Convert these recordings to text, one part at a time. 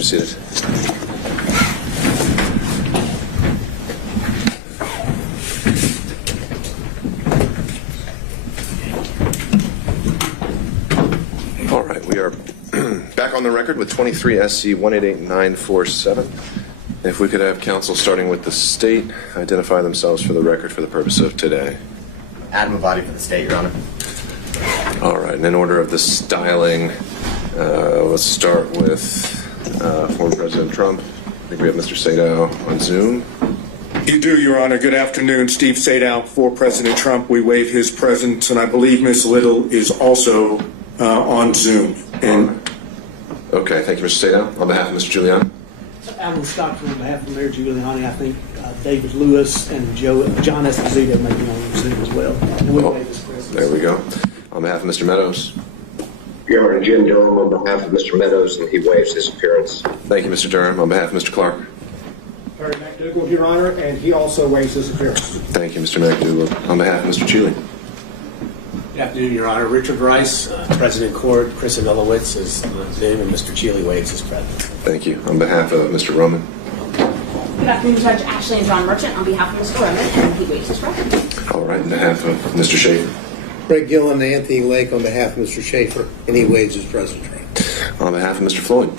be seated. All right, we are back on the record with 23 SC 188947. If we could have counsel starting with the state identify themselves for the record for the purpose of today. Adam Avadi for the state, Your Honor. All right, and in order of the styling, let's start with former President Trump. I think we have Mr. Sadow on Zoom. You do, Your Honor. Good afternoon. Steve Sadow for President Trump. We waive his presence, and I believe Ms. Little is also on Zoom. And okay, thank you, Mr. Sadow. On behalf of Mr. Giuliani. Alan Stockton on behalf of Mayor Giuliani. I think David Lewis and John Esposito may be on Zoom as well. And we waive his presence. There we go. On behalf of Mr. Meadows. Your Honor, Jim Durham on behalf of Mr. Meadows, and he waives his appearance. Thank you, Mr. Durham. On behalf of Mr. Clark. Terry McDougall, Your Honor, and he also waives his appearance. Thank you, Mr. McDougall. On behalf of Mr. Chile. Good afternoon, Your Honor. Richard Rice, President Court. Chris Avilowitz is on Zoom, and Mr. Chile waives his presence. Thank you. On behalf of Mr. Roman. Good afternoon, Judge Ashley and John Merchant. On behalf of Mr. Roman, and he waives his presence. All right, on behalf of Mr. Schaefer. Greg Gillen and Anthony Lake on behalf of Mr. Schaefer, and he waives his presence. On behalf of Mr. Floyd.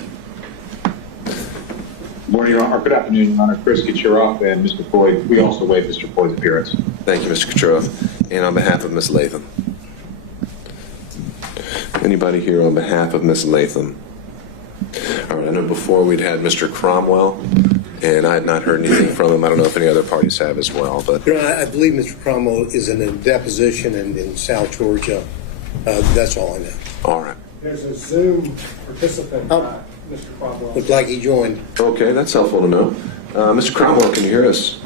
Morning, Your Honor. Good afternoon, Your Honor. Chris Kucherov and Mr. Floyd. We also waive Mr. Floyd's appearance. Thank you, Mr. Kucherov. And on behalf of Ms. Latham. Anybody here on behalf of Ms. Latham? All right, I know before we'd had Mr. Cromwell, and I had not heard anything from him. I don't know if any other parties have as well. But You know, I believe Mr. Cromwell is in a deposition in South Georgia. That's all I know. all right. There's a Zoom participant, Mr. Cromwell. Looked like he joined. Okay, that's helpful to know. Mr. Cromwell, can you hear us?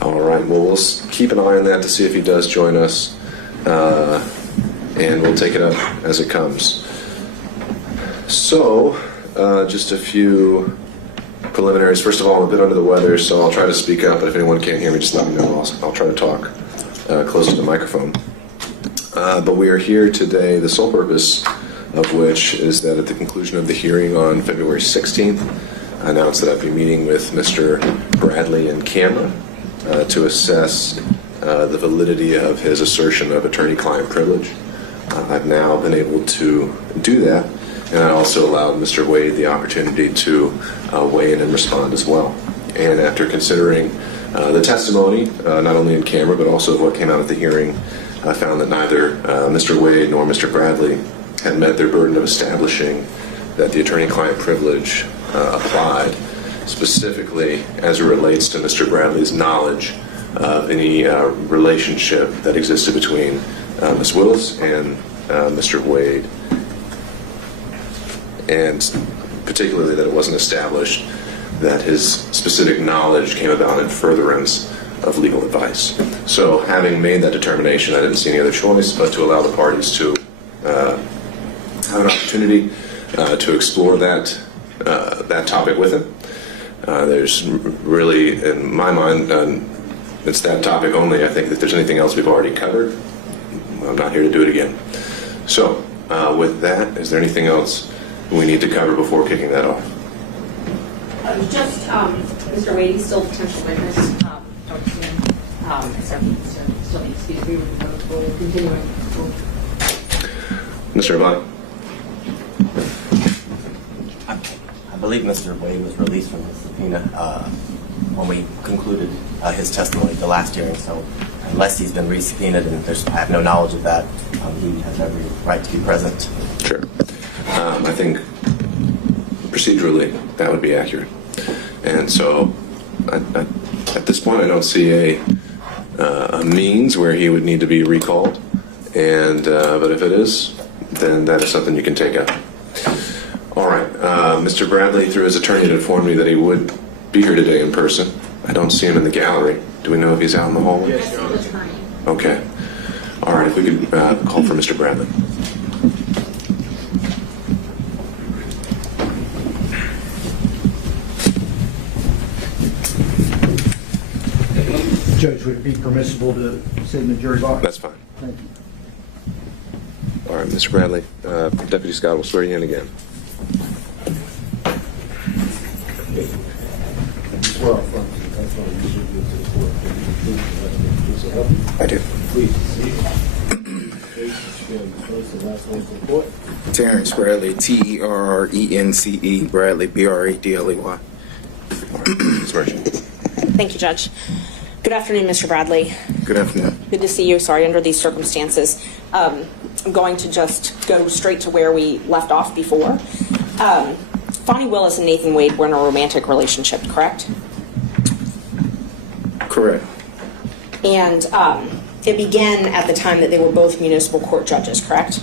All right, well, we'll keep an eye on that to see if he does join us, and we'll take it up as it comes. So, just a few preliminaries. First of all, I'm a bit under the weather, so I'll try to speak up, but if anyone can't hear me, just let me know. I'll try to talk close to the microphone. But we are here today, the sole purpose of which is that at the conclusion of the hearing on February 16th, I announced that I'd be meeting with Mr. Bradley in camera to assess the validity of his assertion of attorney-client privilege. I've now been able to do that, and I also allowed Mr. Wade the opportunity to weigh in and respond as well. And after considering the testimony, not only in camera but also what came out at the hearing, I found that neither Mr. Wade nor Mr. Bradley had met their burden of establishing that the attorney-client privilege applied, specifically as it relates to Mr. Bradley's knowledge of any relationship that existed between Ms. Willis and Mr. Wade, and particularly that it wasn't established that his specific knowledge came about in furtherance of legal advice. So having made that determination, I didn't see any other choice but to allow the parties to have an opportunity to explore that topic with him. There's really, in my mind, it's that topic only. I think that if there's anything else we've already covered, I'm not here to do it again. So with that, is there anything else we need to cover before kicking that off? Just Mr. Wade, he's still a potential witness. So he still needs to be agreed with. We'll continue. Mr. Avani? I believe Mr. Wade was released from his subpoena when we concluded his testimony at the last hearing. So unless he's been re-subpoenaed, and I have no knowledge of that, he has every right to be present. Sure. I think procedurally that would be accurate. And so at this point I don't see a means where he would need to be recalled. And but if it is, then that is something you can take up. All right. Mr. Bradley, through his attorney, had informed me that he would be here today in person. I don't see him in the gallery. Do we know if he's out in the hallway? Yes, Your Honor. Okay. All right. If we could call for Mr. Bradley. Judge, would it be permissible to sit in the jury box? That's fine. Thank you. All right, Mr. Bradley, Deputy Scott will swear you in again. I do. Terrence Bradley, Terrence, Bradley, Bradley. Ms. Merchant. Thank you, Judge. Good afternoon, Mr. Bradley. Good afternoon. Good to see you. Sorry, under these circumstances. I'm going to just go straight to where we left off before. Fonnie Willis and Nathan Wade were in a romantic relationship, correct? Correct. And it began at the time that they were both municipal court judges, correct?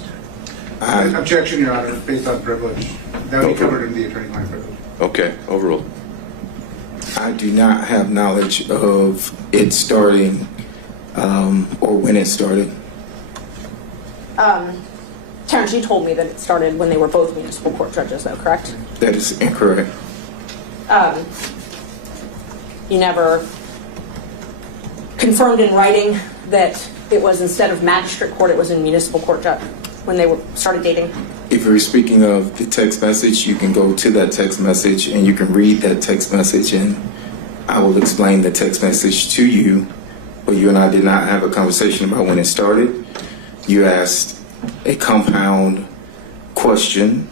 Objection, Your Honor, based on privilege. That would be covered in the attorney-client privilege. Okay, overruled. I do not have knowledge of it starting or when it started. Terrence, you told me that it started when they were both municipal court judges, though, correct? That is incorrect. You never confirmed in writing that it was, instead of magistrate court, it was in municipal court judge when they started dating? If you're speaking of the text message, you can go to that text message and you can read that text message, and I will explain the text message to you. But you and I did not have a conversation about when it started. You asked a compound question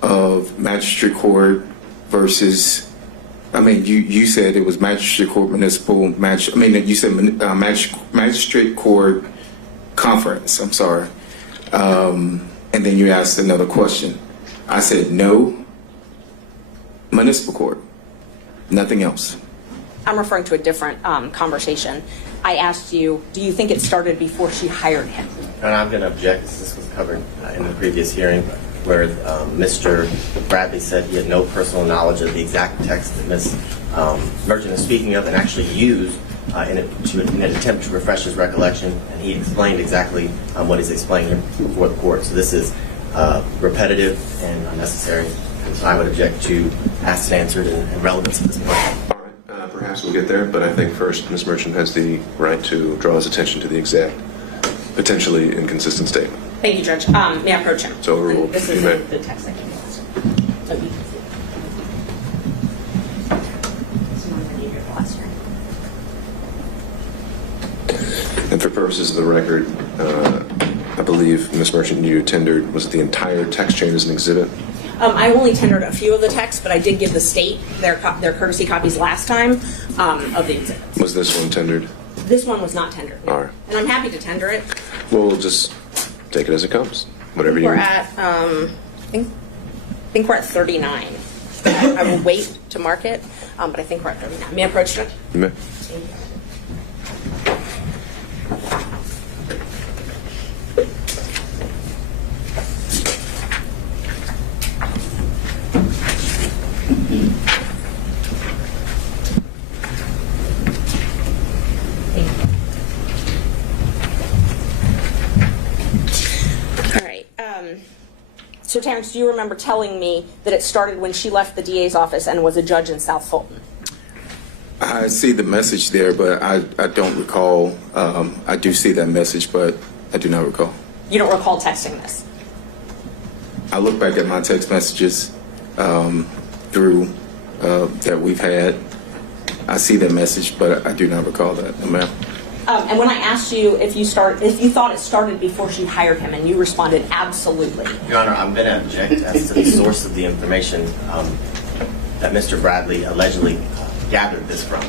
of magistrate court versus, you said it was magistrate court municipal you said magistrate court conference, I'm sorry. And then you asked another question. I said no, municipal court, nothing else. I'm referring to a different conversation. I asked you, do you think it started before she hired him? And I'm going to object, because this was covered in the previous hearing, where Mr. Bradley said he had no personal knowledge of the exact text that Ms. Merchant is speaking of and actually used in an attempt to refresh his recollection, and he explained exactly what he's explaining before the court. So this is repetitive and unnecessary, and so I would object to asked and answered and relevance at this point. All right, perhaps we'll get there, but I think first Ms. Merchant has the right to draw his attention to the exact, potentially inconsistent statement. Thank you, Judge. May I approach him? So overruled. This You is may. the text I gave you. So you can see. This is one I gave you the last hearing. And for purposes of the record, I believe Ms. Merchant, you tendered, was it the entire text chain as an exhibit? I only tendered a few of the texts, but I did give the state their courtesy copies last time of the exhibits. Was this one tendered? This one was not tendered. All right. And I'm happy to tender it. We'll just take it as it comes. Whatever you We're need. at, I think we're at 39. I will wait to mark it, but I think we're at 39. May I approach it? You may. Thank you. So, Terrence, do you remember telling me that it started when she left the DA's office and was a judge in South Fulton? I see the message there, but I don't recall. I do see that message, but I do not recall. You don't recall texting this? I look back at my text messages through that we've had. I see that message, but I do not recall that, no, ma'am. And when I asked you if you thought it started before she hired him, and you responded absolutely. Your Honor, I'm going to object as to the source of the information that Mr. Bradley allegedly gathered this from.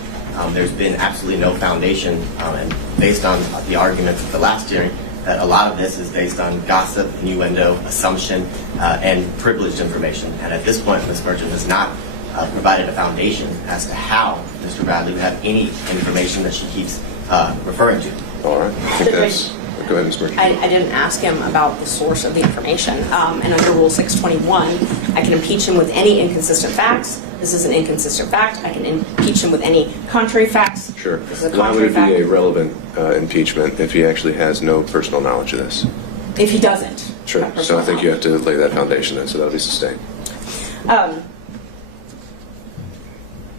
There's been absolutely no foundation, and based on the arguments at the last hearing, that a lot of this is based on gossip, innuendo, assumption, and privileged information. And at this point, Ms. Merchant has not provided a foundation as to how Mr. Bradley would have any information that she keeps referring to. All right. I think that's... Go ahead, Ms. Merchant. I didn't ask him about the source of the information. And under Rule 621, I can impeach him with any inconsistent facts. This is an inconsistent fact. I can impeach him with any contrary facts. Sure. This is a Why would contrary it fact. be a relevant impeachment if he actually has no personal knowledge of this? If he doesn't. Sure. So I think you have to lay that foundation then, so that'll be sustained.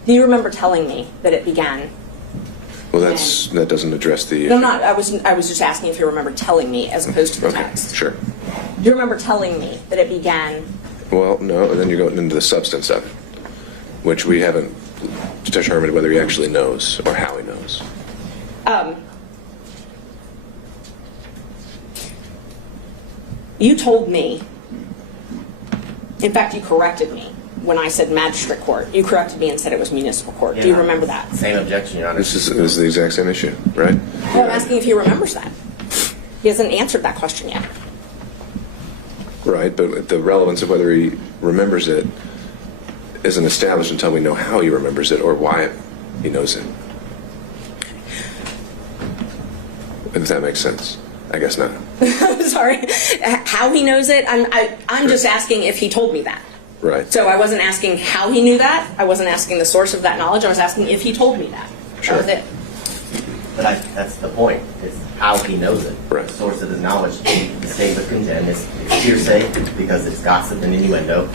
Do you remember telling me that it began? Well, that doesn't address the... No, not. I was just asking if you remember telling me as opposed to the Okay. text. Sure. Do you remember telling me that it began? Well, no, and then you're going into the substance of it, which we haven't determined whether he actually knows or how he knows. You told me, in fact, you corrected me when I said magistrate court. You corrected me and said it was municipal court. Do you remember that? Same objection, Your Honor. This is the exact same issue, right? Well, I'm asking if he remembers that. He hasn't answered that question yet. Right, but the relevance of whether he remembers it isn't established until we know how he remembers it or why he knows it. If that makes sense. I guess not. Sorry. How he knows it? I'm just asking if he told me that. Right. So I wasn't asking how he knew that. I wasn't asking the source of that knowledge. I was asking if he told me that. Sure. That was it. But that's the point. It's how he knows it. Right. The source of his knowledge. The state would contend it's hearsay because it's gossip and innuendo,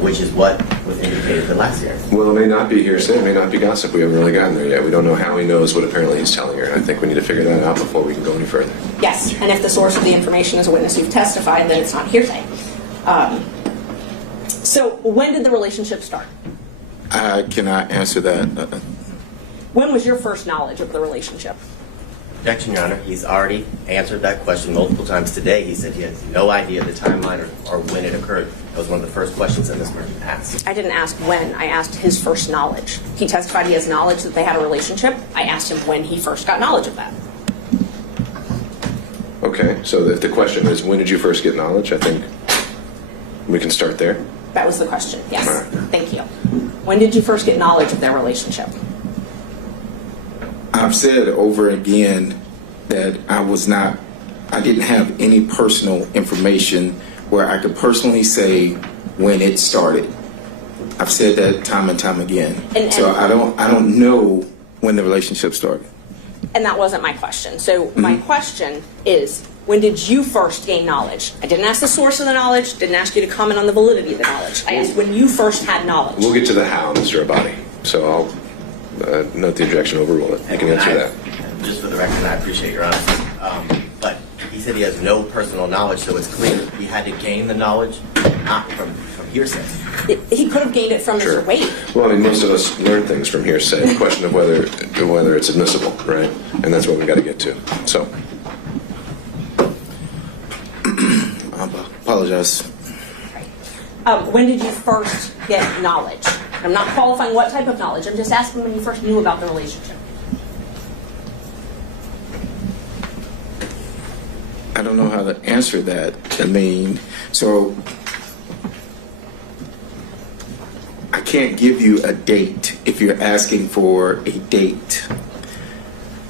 which is what was indicated the last hearing. Well, it may not be hearsay, it may not be gossip. We haven't really gotten there yet. We don't know how he knows what apparently he's telling her. And I think we need to figure that out before we can go any further. Yes, and if the source of the information is a witness who's testified, then it's not hearsay. So when did the relationship start? I cannot answer that. When was your first knowledge of the relationship? Objection, Your Honor. He's already answered that question multiple times today. He said he has no idea the timeline or when it occurred. That was one of the first questions that Ms. Merchant asked. I didn't ask when. I asked his first knowledge. He testified he has knowledge that they had a relationship. I asked him when he first got knowledge of that. Okay, so if the question is, when did you first get knowledge? I think we can start there. That was the question. Yes. All right. Thank you. When did you first get knowledge of their relationship? I've said over again that I didn't have any personal information where I could personally say when it started. I've said that time and time again. So I don't know when the relationship started. And that wasn't my question. So my question is, when did you first gain knowledge? I didn't ask the source of the knowledge, didn't ask you to comment on the validity of the knowledge. I asked when you first had knowledge. We'll get to the how, Mr. Abadi. So I'll note the objection, overrule it. You can answer that. Just for the record, I appreciate your honesty. But he said he has no personal knowledge, so it's clear he had to gain the knowledge, not from hearsay. He could have gained it from Sure. Mr. Wade. Well, I mean, most of us learn things from hearsay. The question of whether it's admissible, right? And that's what we've got to get to. So, I apologize. When did you first get knowledge? I'm not qualifying what type of knowledge. I'm just asking when you first knew about the relationship. I don't know how to answer that. I mean, so I can't give you a date if you're asking for a date.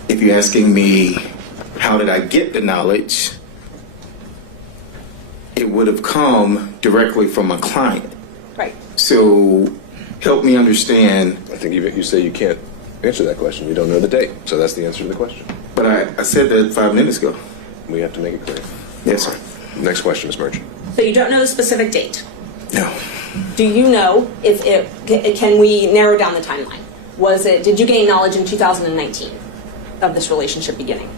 If you're asking me how did I get the knowledge, it would have come directly from a client. Right. So help me understand. I think you say you can't answer that question. You don't know the date. So that's the answer to the question. But I said that 5 minutes ago. We have to make it clear. Yes, sir. Next question, Ms. Merchant. So you don't know the specific date. No. Do you know can we narrow down the timeline? Did you gain knowledge in 2019 of this relationship beginning?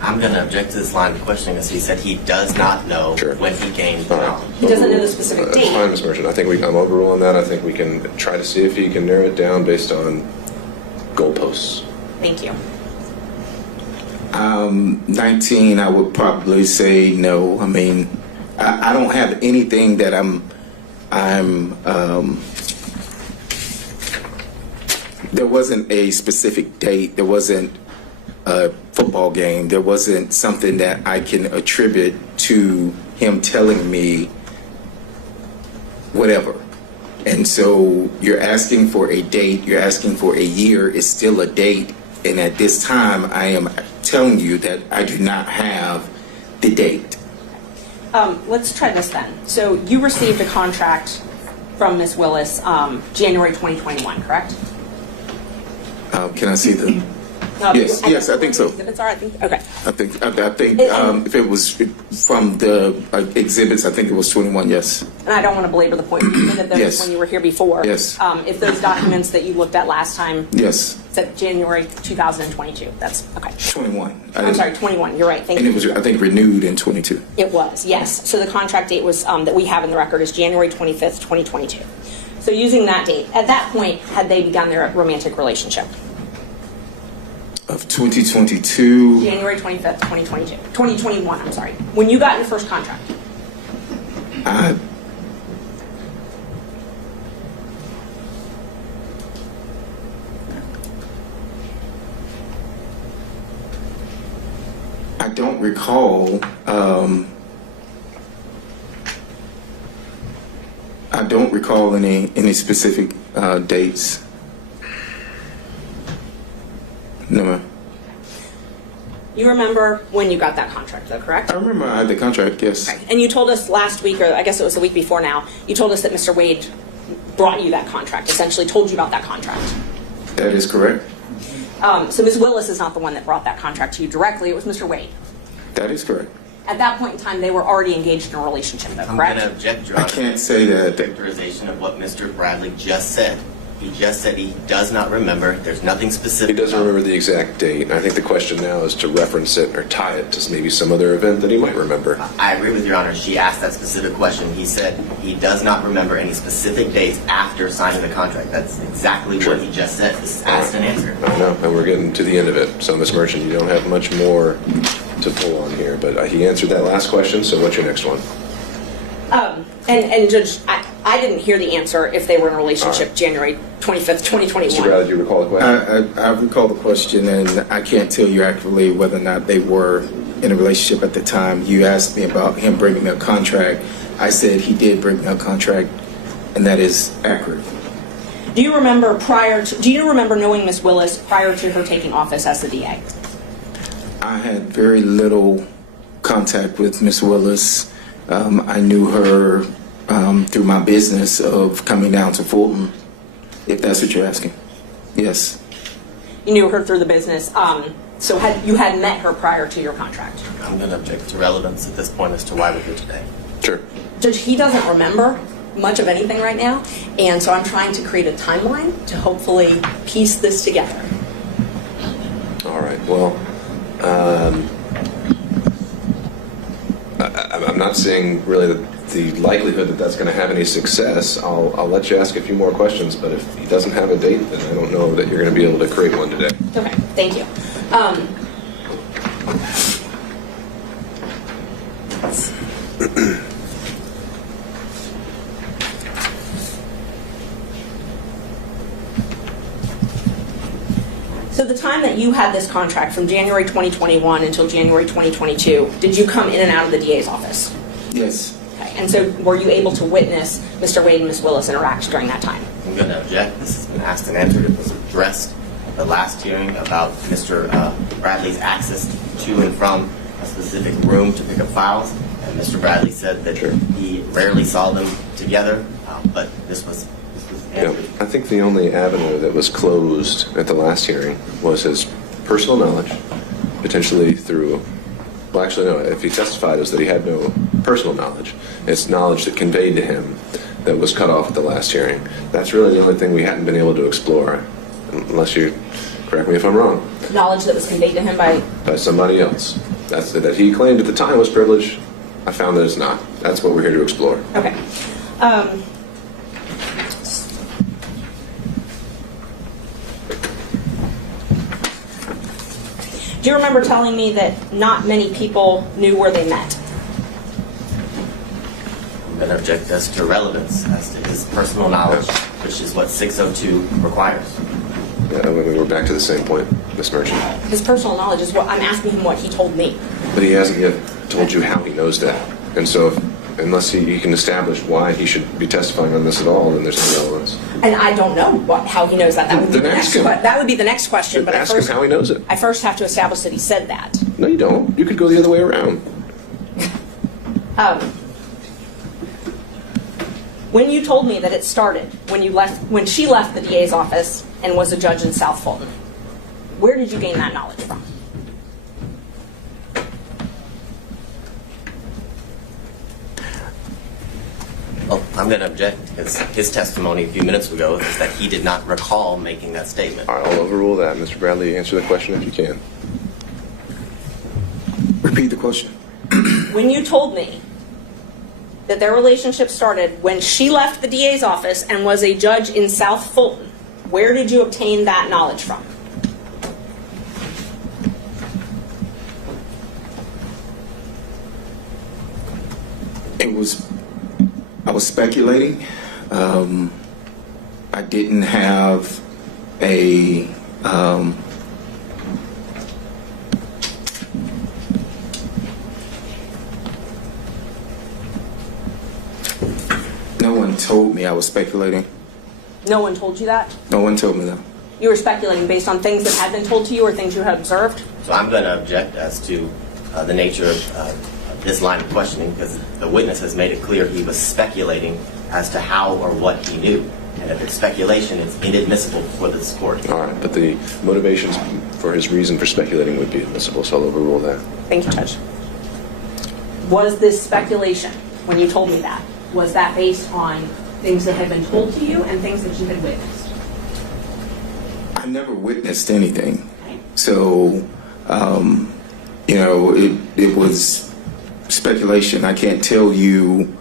I'm going to object to this line of questioning as he said he does not know when he gained knowledge. He doesn't know the specific That's date. fine, Ms. Merchant. I think I'm overruling that. I think we can try to see if he can narrow it down based on goalposts. Thank you. 19, I would probably say no. I mean, I don't have anything that there wasn't a specific date. There wasn't a football game. There wasn't something that I can attribute to him telling me whatever. And so you're asking for a date, you're asking for a year, it's still a date. And at this time, I am telling you that I do not have the date. Let's try this then. So you received a contract from Ms. Willis January 2021, correct? Can I see the No, Yes, I think so. Exhibits are, I think, okay. I think if it was from the exhibits, I think it was 21, yes. And I don't want to belabor the point. You admitted those Yes. when you were here before. Yes. If those documents that you looked at last time Yes. said January 2022, that's okay. 21. I'm sorry, 21. You're right. Thank And you. it was, I think, renewed in 22. It was, yes. So the contract date was that we have in the record is January 25th, 2022. So using that date, at that point, had they begun their romantic relationship? Of 2022. January 25th, 2022. 2021, I'm sorry. When you got your first contract. I don't recall. I don't recall any specific dates. No, ma'am. You remember when you got that contract, though, correct? I remember I had the contract, yes. Okay. And you told us last week, or I guess it was the week before now, you told us that Mr. Wade brought you that contract, essentially told you about that contract. That is correct. So Ms. Willis is not the one that brought that contract to you directly, it was Mr. Wade. That is correct. At that point in time, they were already engaged in a relationship, though, I'm correct? going to object, Your I Honor. can't say that. Characterization of what Mr. Bradley just said. He just said he does not remember. There's nothing specific. He doesn't remember the exact date. I think the question now is to reference it or tie it to maybe some other event that he might remember. I agree with Your Honor. She asked that specific question. He said he does not remember any specific dates after signing the contract. That's exactly what he just said. This is asked and answered. I know, and we're getting to the end of it. So, Ms. Merchant, you don't have much more to pull on here, but he answered that last question, so what's your next one? And Judge, I didn't hear the answer if they were in a relationship January 25th, 2021. Mr. Bradley, do you recall the question? I recall the question, and I can't tell you accurately whether or not they were in a relationship at the time. You asked me about him bringing me a contract. I said he did bring me a contract, and that is accurate. Do you remember knowing Ms. Willis prior to her taking office as the DA? I had very little contact with Ms. Willis. I knew her through my business of coming down to Fulton, if that's what you're asking. Yes. You knew her through the business. So you had met her prior to your contract? I'm going to object to relevance at this point as to why we're here today. Sure. Judge, he doesn't remember much of anything right now, and so I'm trying to create a timeline to hopefully piece this together. All right, well, I'm not seeing really the likelihood that that's going to have any success. I'll let you ask a few more questions, but if he doesn't have a date, then I don't know that you're going to be able to create one today. Okay, thank you. So the time that you had this contract from January 2021 until January 2022, did you come in and out of the DA's office? Yes. Okay, and so were you able to witness Mr. Wade and Ms. Willis interact during that time? I'm going to object. This has been asked and answered. It was addressed at the last hearing about Mr. Bradley's access to and from a specific room to pick up files. And Mr. Bradley said that he rarely saw them together, but this was answered. I think the only avenue that was closed at the last hearing was his personal knowledge, potentially through, well, actually, no, if he testified, it was that he had no personal knowledge. It's knowledge that conveyed to him that was cut off at the last hearing. That's really the only thing we hadn't been able to explore, unless you correct me if I'm wrong. Knowledge that was conveyed to him by somebody else. That's that he claimed at the time was privilege. I found that it's not. That's what we're here to explore. Okay. Do you remember telling me that not many people knew where they met? I'm going to object as to relevance, as to his personal knowledge, which is what 602 requires. Yeah, we're back to the same point, Ms. Merchant. His personal knowledge is what I'm asking him what he told me. But he hasn't yet told you how he knows that. And so unless he can establish why he should be testifying on this at all, then there's no relevance. And I don't know how he knows that. That would be the next question. But ask him how he knows it. I first have to establish that he said that. No, you don't. You could go the other way around. When you told me that it started when she left the DA's office and was a judge in South Fulton, Where did you gain that knowledge from? Well, I'm going to object because his testimony a few minutes ago is that he did not recall making that statement. All right, I'll overrule that. Mr. Bradley, answer the question if you can. Repeat the question. When you told me that their relationship started when she left the DA's office and was a judge in South Fulton, where did you obtain that knowledge from? I was speculating. I didn't have a no one told me I was speculating. No one told you that? No one told me that. You were speculating based on things that had been told to you or things you had observed? So I'm going to object as to the nature of this line of questioning because the witness has made it clear he was speculating as to how or what he knew. And if it's speculation, it's inadmissible for this court. All right, but the motivations for his reason for speculating would be admissible, so I'll overrule that. Thank you, Judge. Was this speculation, when you told me that, was that based on things that had been told to you and things that you had witnessed? I never witnessed anything. So, it was speculation. I can't tell you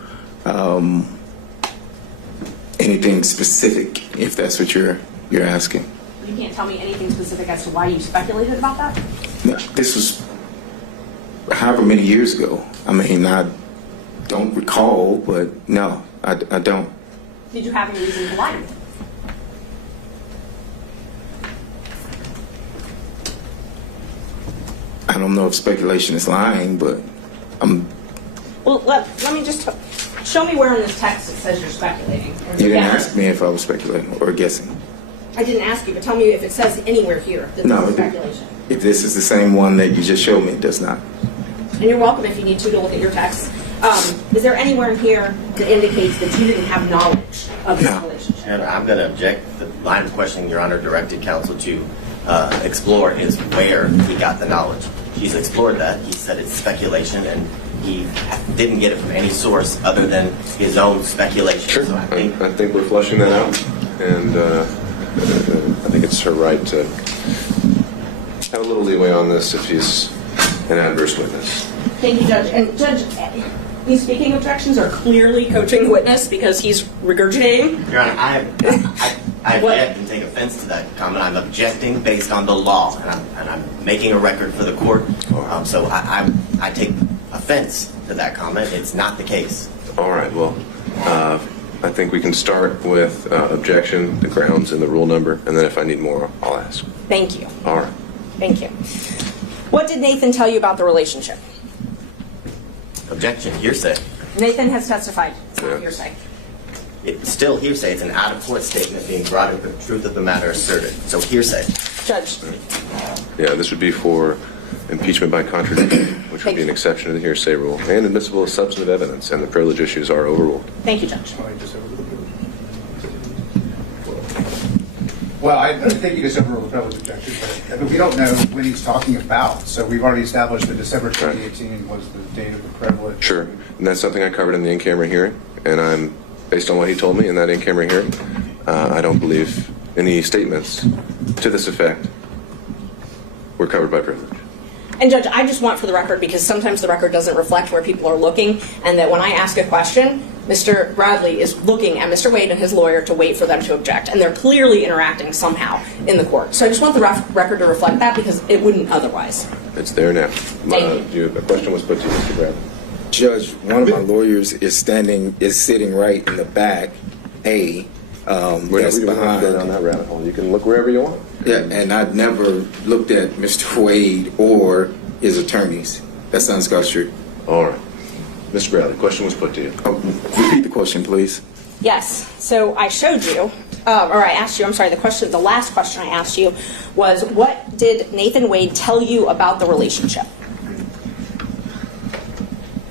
anything specific, if that's what you're asking. You can't tell me anything specific as to why you speculated about that? No, this was however many years ago. I mean, I don't recall, but no, I don't. Did you have any reason to lie to me? I don't know if speculation is lying, but Well, let me just show me where in this text it says you're speculating. Or you didn't guessing. ask me if I was speculating or guessing. I didn't ask you, but tell me if it says anywhere here that No, this is speculation. If this is the same one that you just showed me, it does not. And you're welcome if you need to look at your text. Is there anywhere in here that indicates that you didn't have knowledge of this relationship? And I'm going to object. The line of questioning Your Honor directed counsel to explore is where he got the knowledge. He's explored that. He said it's speculation, and he didn't get it from any source other than his own speculation. Sure. So I think we're flushing that out, and I think it's her right to have a little leeway on this if he's an adverse witness. Thank you, Judge. And Judge, these speaking objections are clearly coaching the witness because he's regurgitating. Your Honor, I object and take offense to that comment. I'm objecting based on the law, and I'm making a record for the court. So I take offense to that comment. It's not the case. All right. Well, I think we can start with objection, the grounds, and the rule number, and then if I need more, I'll ask. Thank you. All right. Thank you. What did Nathan tell you about the relationship? Objection, hearsay. Nathan has testified. It's not Yeah. hearsay. It's still hearsay. It's an out-of-court statement being brought in, the truth of the matter asserted. So hearsay. Judge. Yeah, this would be for impeachment by contradiction, which would be an exception to the hearsay rule, and admissible as substantive evidence, and the privilege issues are overruled. Thank you, Judge. Well, I think you just overruled the privilege objection, but we don't know when he's talking about. So we've already established that December 2018 was the date of the privilege. Sure. And that's something I covered in the in-camera hearing, and I'm, based on what he told me in that in-camera hearing, I don't believe any statements to this effect were covered by privilege. And Judge, I just want for the record, because sometimes the record doesn't reflect where people are looking, and that when I ask a question, Mr. Bradley is looking at Mr. Wade and his lawyer to wait for them to object, and they're clearly interacting somehow in the court. So I just want the record to reflect that because it wouldn't otherwise. It's there now. Thank you. A question was put to you, Mr. Bradley. Judge, one of my lawyers is sitting right in the back. We That's don't have to go behind. down that rabbit hole. You can look wherever you want. Yeah, and I've never looked at Mr. Wade or his attorneys. That sounds God's truth. All right. Mr. Bradley, question was put to you. Repeat the question, please. Yes. So I showed you, or I asked you, I'm sorry, the last question I asked you was, what did Nathan Wade tell you about the relationship?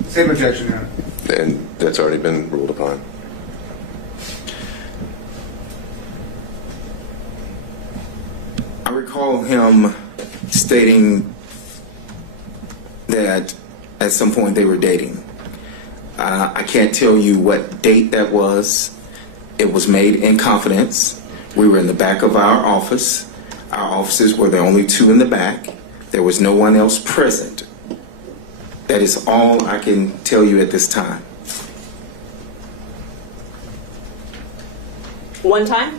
Same objection, Your Honor. And that's already been ruled upon. I recall him stating that at some point they were dating. I can't tell you what date that was. It was made in confidence. We were in the back of our office. Our offices were the only two in the back. There was no one else present. That is all I can tell you at this time. One time?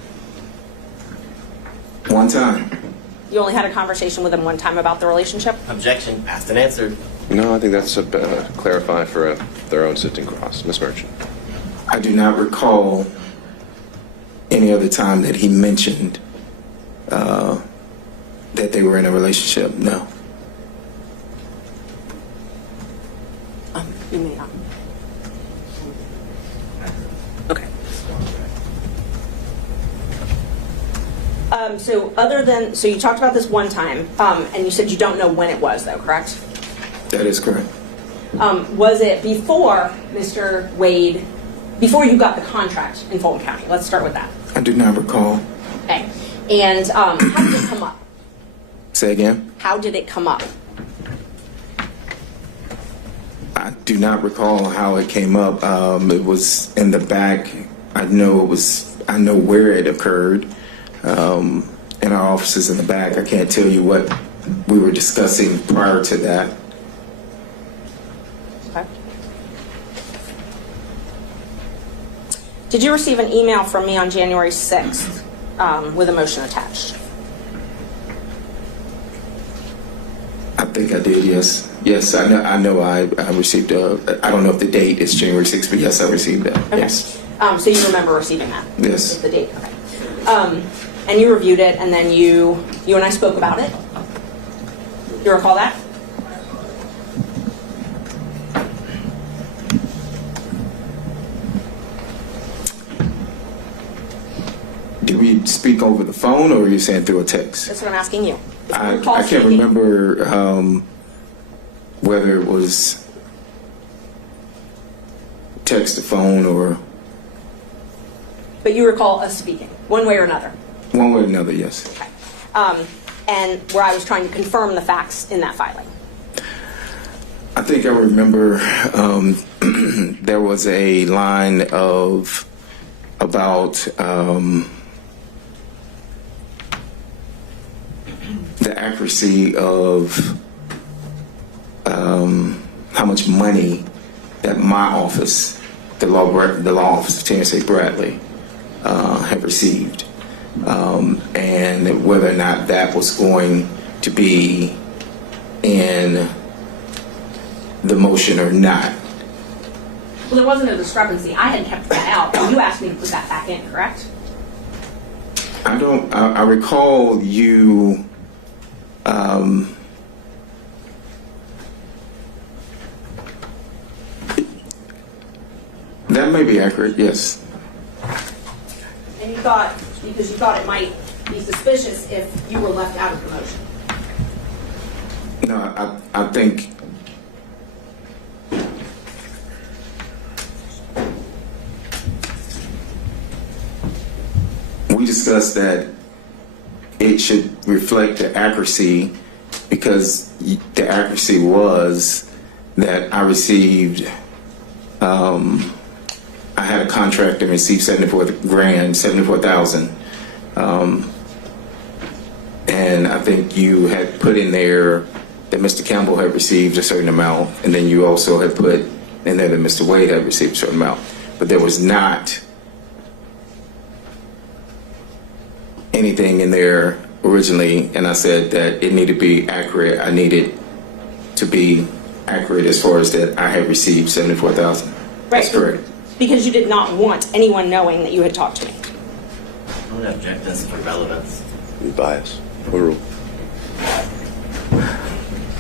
One time. You only had a conversation with him one time about the relationship? Objection, asked and answered. No, I think that's a clarify for their own sitting cross. Ms. Merchant. I do not recall any other time that he mentioned that they were in a relationship. No. You may not. Okay. So you talked about this one time, and you said you don't know when it was, though, correct? That is correct. Was it before Mr. Wade, before you got the contract in Fulton County? Let's start with that. I do not recall. Okay. And how did it come up? Say again? How did it come up? I do not recall how it came up. It was in the back. I know where it occurred. In our offices in the back. I can't tell you what we were discussing prior to that. Okay. Did you receive an email from me on January 6th with a motion attached? I think I did, yes. Yes, I know I received I don't know if the date is January 6th, but yes, I received that. Okay. Yes. So you remember receiving that? Yes. The date, okay. And you reviewed it, and then you and I spoke about it? You recall that? Did we speak over the phone, or are you saying through a text? That's what I'm asking you. I can't remember whether it was text or phone or... But you recall us speaking, one way or another? One way or another, yes. Okay. And where I was trying to confirm the facts in that filing. I think I remember there was a line of about the accuracy of how much money that my office, the law office of Terrence A. Bradley, have received, and whether or not that was going to be in the motion or not. Well, there wasn't a discrepancy. I had kept that out. You asked me to put that back in, correct? I recall you that may be accurate, yes. And you thought, because you thought it might be suspicious if you were left out of the motion. No, I think we discussed that it should reflect the accuracy, because the accuracy was that I received, I had a contract and received $74,000. And I think you had put in there that Mr. Campbell had received a certain amount, and then you also had put in there that Mr. Wade had received a certain amount. But there was not anything in there originally, and I said that it needed to be accurate. I needed to be accurate as far as that I had received $74,000. Right. That's correct. Because you did not want anyone knowing that you had talked to me. I'm going to object this for relevance. Bias. Overruled.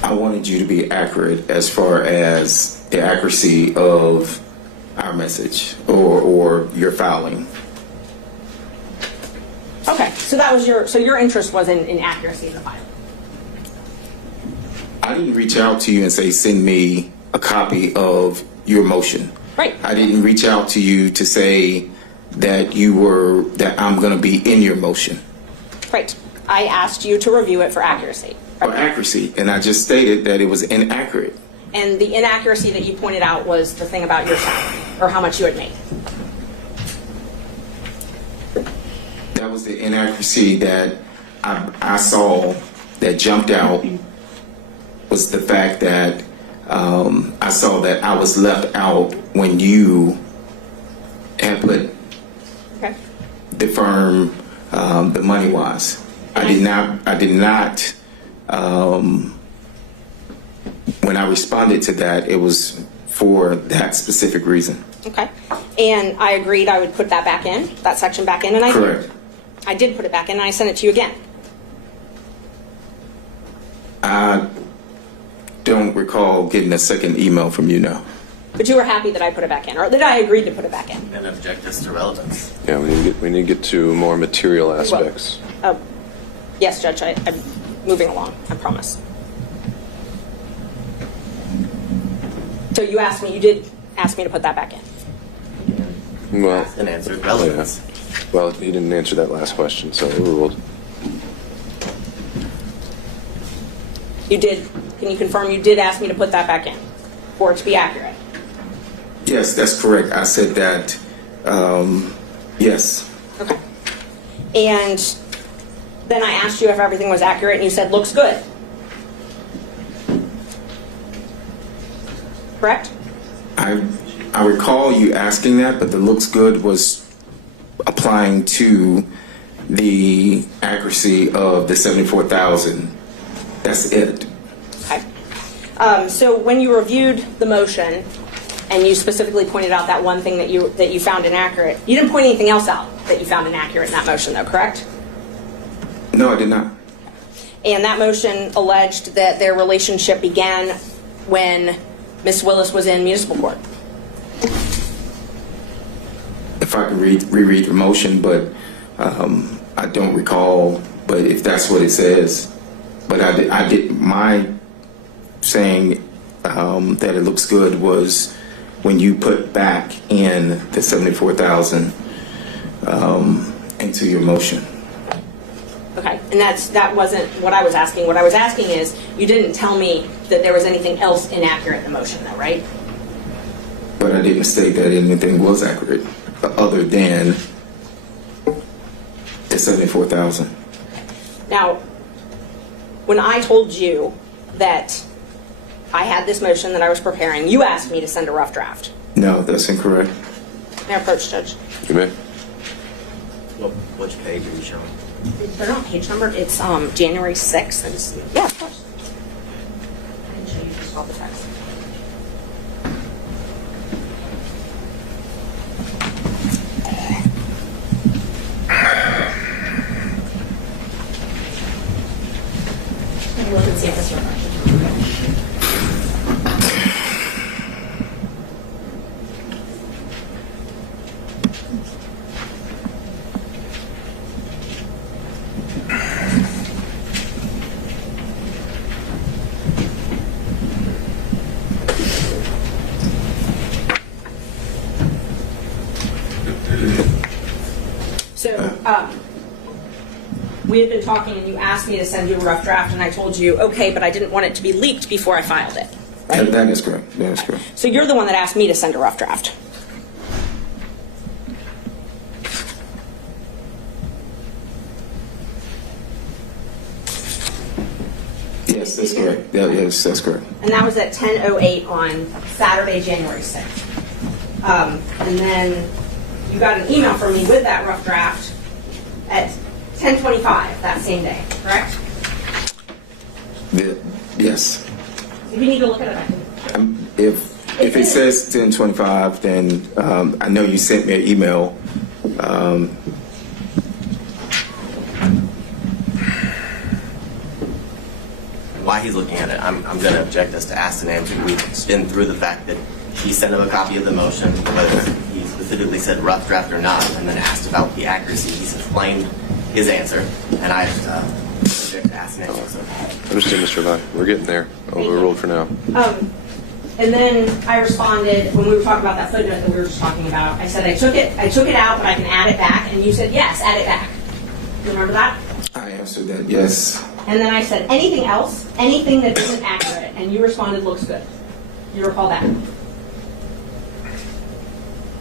I wanted you to be accurate as far as the accuracy of our message or your filing. Okay, so that was your interest was in accuracy of the filing. I didn't reach out to you and say, send me a copy of your motion. Right. I didn't reach out to you to say that I'm going to be in your motion. Right. I asked you to review it for accuracy. For accuracy, and I just stated that it was inaccurate. And the inaccuracy that you pointed out was the thing about your salary, or how much you had made. That was the inaccuracy that I saw that jumped out, was the fact that I saw that I was left out when you had put the firm, the money was. I did not, when I responded to that, it was for that specific reason. Okay. And I agreed I would put that back in, that section back in, and I Correct. did. I did put it back in, and I sent it to you again. I don't recall getting a second email from you now. But you were happy that I put it back in, or that I agreed to put it back in. And object as to relevance. Yeah, we need to get to more material aspects. Yes, Judge, I'm moving along, I promise. So you did ask me to put that back in. Well, Asked and answered relevance. yeah. Well, he didn't answer that last question, so overruled. You did, can you confirm you did ask me to put that back in, for it to be accurate? Yes, that's correct. I said that, yes. Okay. And then I asked you if everything was accurate, and you said, looks good. Correct? I recall you asking that, but the looks good was applying to the accuracy of the 74,000. That's it. Okay. So when you reviewed the motion, and you specifically pointed out that one thing that you found inaccurate, you didn't point anything else out that you found inaccurate in that motion, though, correct? No, I did not. And that motion alleged that their relationship began when Ms. Willis was in municipal court. If I could reread the motion, but I don't recall. But if that's what it says, but I did my saying that it looks good was when you put back in the 74,000 into your motion. Okay, and that wasn't what I was asking. What I was asking is, you didn't tell me that there was anything else inaccurate in the motion, though, right? But I didn't state that anything was accurate, other than the 74,000. Now, when I told you that I had this motion that I was preparing, you asked me to send a rough draft. No, that's incorrect. May I approach, Judge? You may. Which page are you showing? They're not page numbered. It's January 6th. Yeah, of course. I can show you just all the text. Take a look and see if this reflects. So, we had been talking and you asked me to send you a rough draft and I told you, okay, but I didn't want it to be leaked before I filed it. Right? That is correct. That is correct. So you're the one that asked me to send a rough draft. Yes, that's correct. Yeah, yes, that's correct. And that was at 10:08 on Saturday, January 6th. And then you got an email from me with that rough draft at 10:25 that same day, correct? Yes. If you need to look at it, I can. If it says 10:25, then I know you sent me an email. Why he's looking at it, I'm going to object as to ask and answer. We've been through the fact that he sent him a copy of the motion, whether he specifically said rough draft or not, and then asked about the accuracy. He's explained his answer, and I object to ask and answer. So. Understood, Mr. Levi. We're getting there. Overruled for now. And then I responded when we were talking about that footnote that we were just talking about. I said I took it out, but I can add it back, and you said yes, add it back. You remember that? I answered that yes. And then I said, anything else? Anything that isn't accurate? And you responded, looks good. Do you recall that?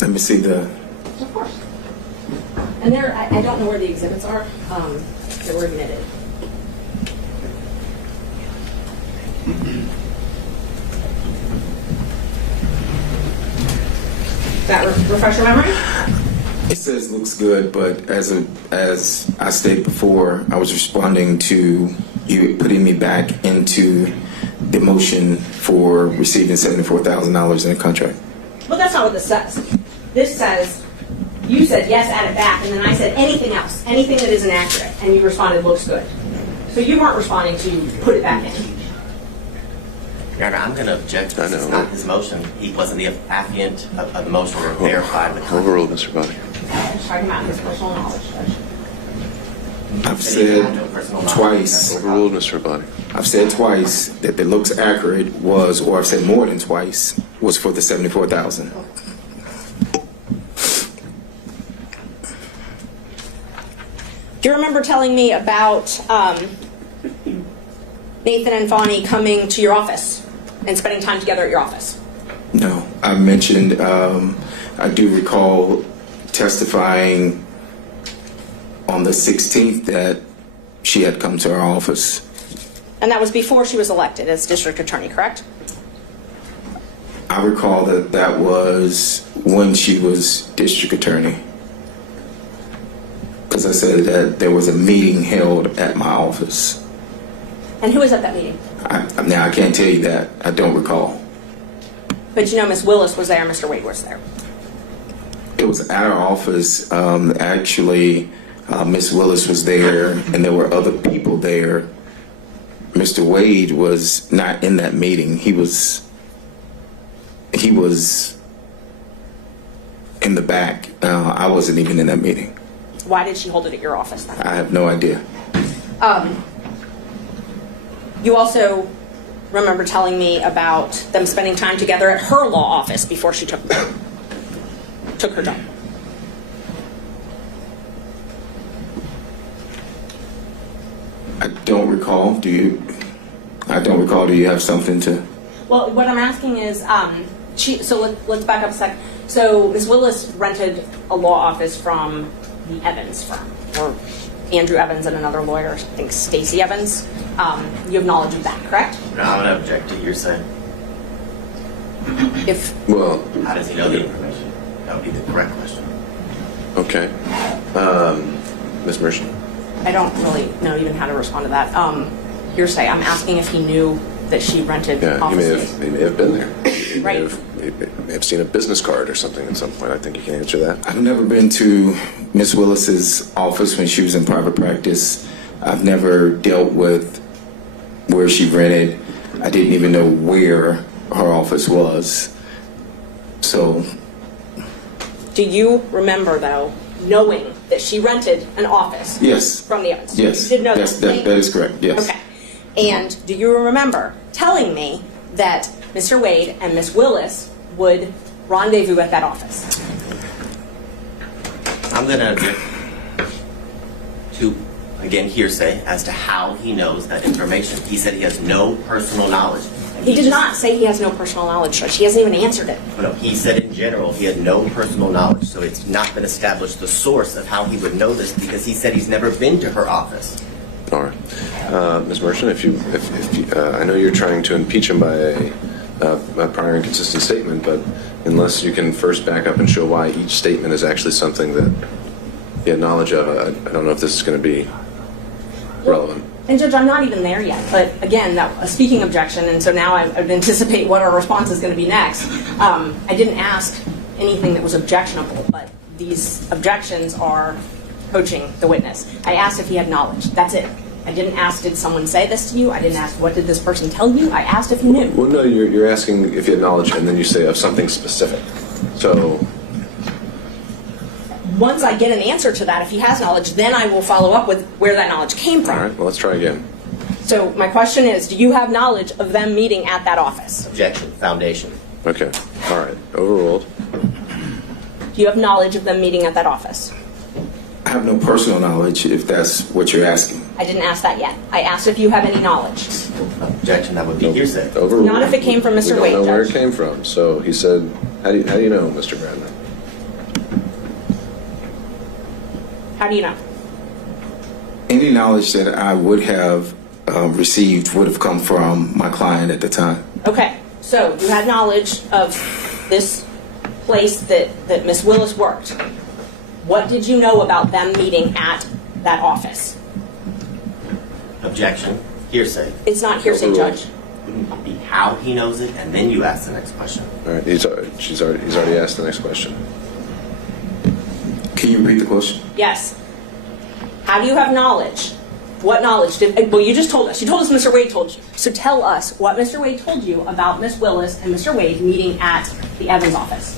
Let me see the. Of course. And there, I don't know where the exhibits are that were admitted. That refresh your memory? It says looks good, but as I stated before, I was responding to you putting me back into the motion for receiving $74,000 in a contract. Well, that's not what this says. This says, you said yes, add it back, and then I said anything else, anything that isn't accurate, and you responded looks good. So you weren't responding to put it back in. Your Honor, I'm going to object. This is not his motion. He wasn't the affiant of the motion or verified the contract. Overruled, Mr. Body. I'm just talking about his personal knowledge, Judge. I've said twice. Overruled, Mr. Body. I've said twice that the looks accurate was, or I've said more than twice, was for the $74,000. Do you remember telling me about Nathan and Fawny coming to your office and spending time together at your office? No, I mentioned, I do recall testifying on the 16th that she had come to our office. And that was before she was elected as district attorney, correct? I recall that that was when she was district attorney. Because I said that there was a meeting held at my office. And who was at that meeting? Now, I can't tell you that. I don't recall. But you know Miss Willis was there, Mr. Wade was there. It was at our office. Actually, Miss Willis was there, and there were other people there. Mr. Wade was not in that meeting. He was in the back. I wasn't even in that meeting. Why did she hold it at your office then? I have no idea. You also remember telling me about them spending time together at her law office before she took her job. I don't recall. Do you? I don't recall. Do you have something to? Well, what I'm asking is, let's back up a sec. So Ms. Willis rented a law office from the Evans firm, or Andrew Evans and another lawyer, I think Stacey Evans. You have knowledge of that, correct? No, I'm going to object to your saying. Well, how does he know the information? That would be the correct question. Okay. Ms. Mershon? I don't really know even how to respond to that. Hearsay. I'm asking if he knew that she rented offices. He may have been there. He Right. may have seen a business card or something at some point. I think you can answer that. I've never been to Miss Willis's office when she was in private practice. I've never dealt with where she rented. I didn't even know where her office was. So. Do you remember, though, knowing that she rented an office? Yes. From the Evans? Yes. You did know that is correct, yes. Okay. And do you remember telling me that Mr. Wade and Miss Willis would rendezvous at that office? I'm going to object to, again, hearsay as to how he knows that information. He said he has no personal knowledge. He did not say he has no personal knowledge, Judge. He hasn't even answered it. No, he said in general he had no personal knowledge, so it's not been established the source of how he would know this because he said he's never been to her office. All right. Ms. Mershon, if you, I know you're trying to impeach him by a prior inconsistent statement, but unless you can first back up and show why each statement is actually something that he had knowledge of, I don't know if this is going to be relevant. And Judge, I'm not even there yet, but again, a speaking objection, and so now I would anticipate what our response is going to be next. I didn't ask anything that was objectionable, but these objections are coaching the witness. I asked if he had knowledge. That's it. I didn't ask, did someone say this to you? I didn't ask, what did this person tell you? I asked if he knew. Well, no, you're asking if he had knowledge, and then you say of something specific. So once I get an answer to that, if he has knowledge, then I will follow up with where that knowledge came from. All right, well, let's try again. So my question is, do you have knowledge of them meeting at that office? Objection. Foundation. Okay. All right. Overruled. Do you have knowledge of them meeting at that office? I have no personal knowledge, if that's what you're asking. I didn't ask that yet. I asked if you have any knowledge. Objection, that would be hearsay. Overruled. Not if it came from Mr. Wade, We don't know where it Judge. came from. So he said, how do you know, Mr. Bradley? How do you know? Any knowledge that I would have received would have come from my client at the time. Okay, so you had knowledge of this place that Miss Willis worked. What did you know about them meeting at that office? Objection, hearsay. It's not hearsay, Overruled. Judge. Wouldn't be how he knows it, and then you ask the next question. All right, he's already asked the next question. Can you repeat the question? Yes. How do you have knowledge? What knowledge did, well, you just told us. You told us Mr. Wade told you. So tell us what Mr. Wade told you about Miss Willis and Mr. Wade meeting at the Evans office.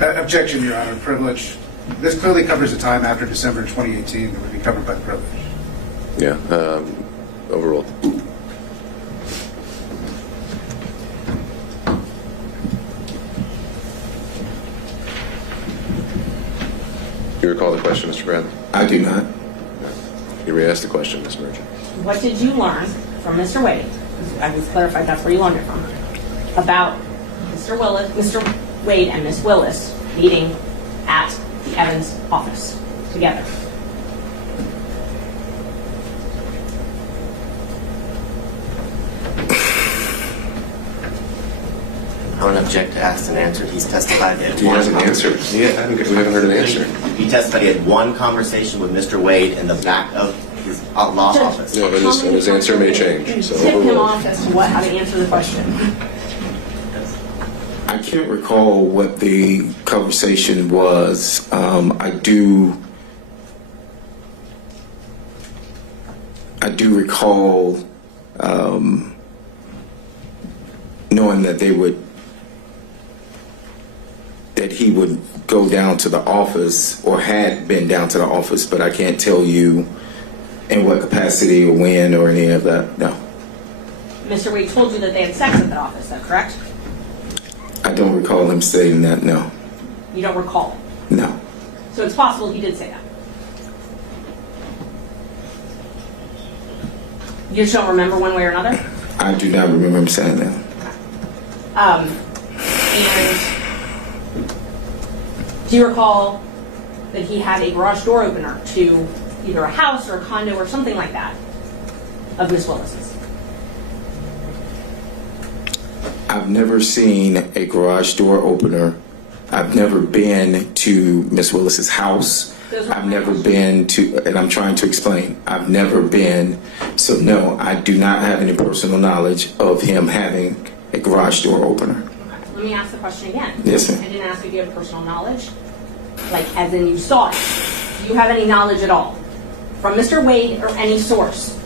Objection, Your Honor, privilege. This clearly covers the time after December 2018 that would be covered by the privilege. Yeah, overruled. You recall the question, Mr. Bradley? I do not. You re-asked the question, Ms. Merchant. What did you learn from Mr. Wade? I was clarified that's where you learned it from. About Mr. Wade and Miss Willis meeting at the Evans office together. I don't object to asked and answered. He's testified that He hasn't answered. We haven't heard an answer. He testified he had one conversation with Mr. Wade in the back of his law Judge, office. No, but his answer may change. So Tip him overruled. off as to how to answer the question. I can't recall what the conversation was. I do recall knowing that he would go down to the office or had been down to the office, but I can't tell you in what capacity or when or any of that. No. Mr. Wade told you that they had sex at that office, though, correct? I don't recall him stating that, no. You don't recall it. No. So it's possible he did say that. You just don't remember one way or another? I do not remember him saying that. And do you recall that he had a garage door opener to either a house or a condo or something like that of Miss Willis's? I've never seen a garage door opener. I've never been to Miss Willis's house. I've never been to, and I'm trying to explain, I've never been, so no, I do not have any personal knowledge of him having a garage door opener. Okay. Let me ask the question again. Yes, ma'am. I didn't ask if you have personal knowledge, like as in you saw it. Do you have any knowledge at all from Mr. Wade or any source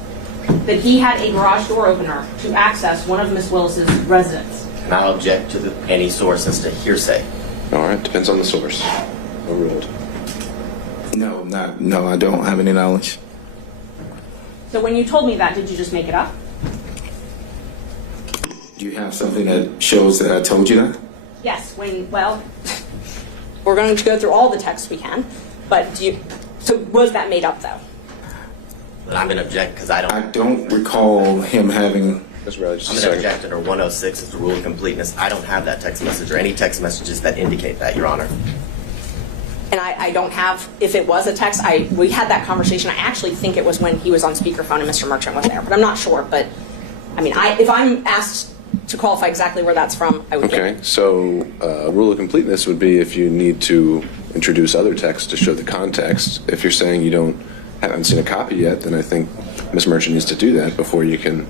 that he had a garage door opener to access one of Miss Willis's residence? And I'll object to any source as to hearsay. All right, depends on the source. Overruled. No, I don't have any knowledge. So when you told me that, did you just make it up? Do you have something that shows that I told you that? Yes, well, we're going to go through all the texts we can, but so was that made up though? But I'm going to object because I don't recall him having. Mr. Bradley, just I'm a going to second. object under 106 as the rule of completeness. I don't have that text message or any text messages that indicate that, Your Honor. And I don't have, if it was a text, we had that conversation. I actually think it was when he was on speakerphone and Mr. Merchant was there, but I'm not sure. But I mean, if I'm asked to qualify exactly where that's from, I would give Okay, it. so rule of completeness would be if you need to introduce other text to show the context. If you're saying you haven't seen a copy yet, then I think Ms. Merchant needs to do that before you can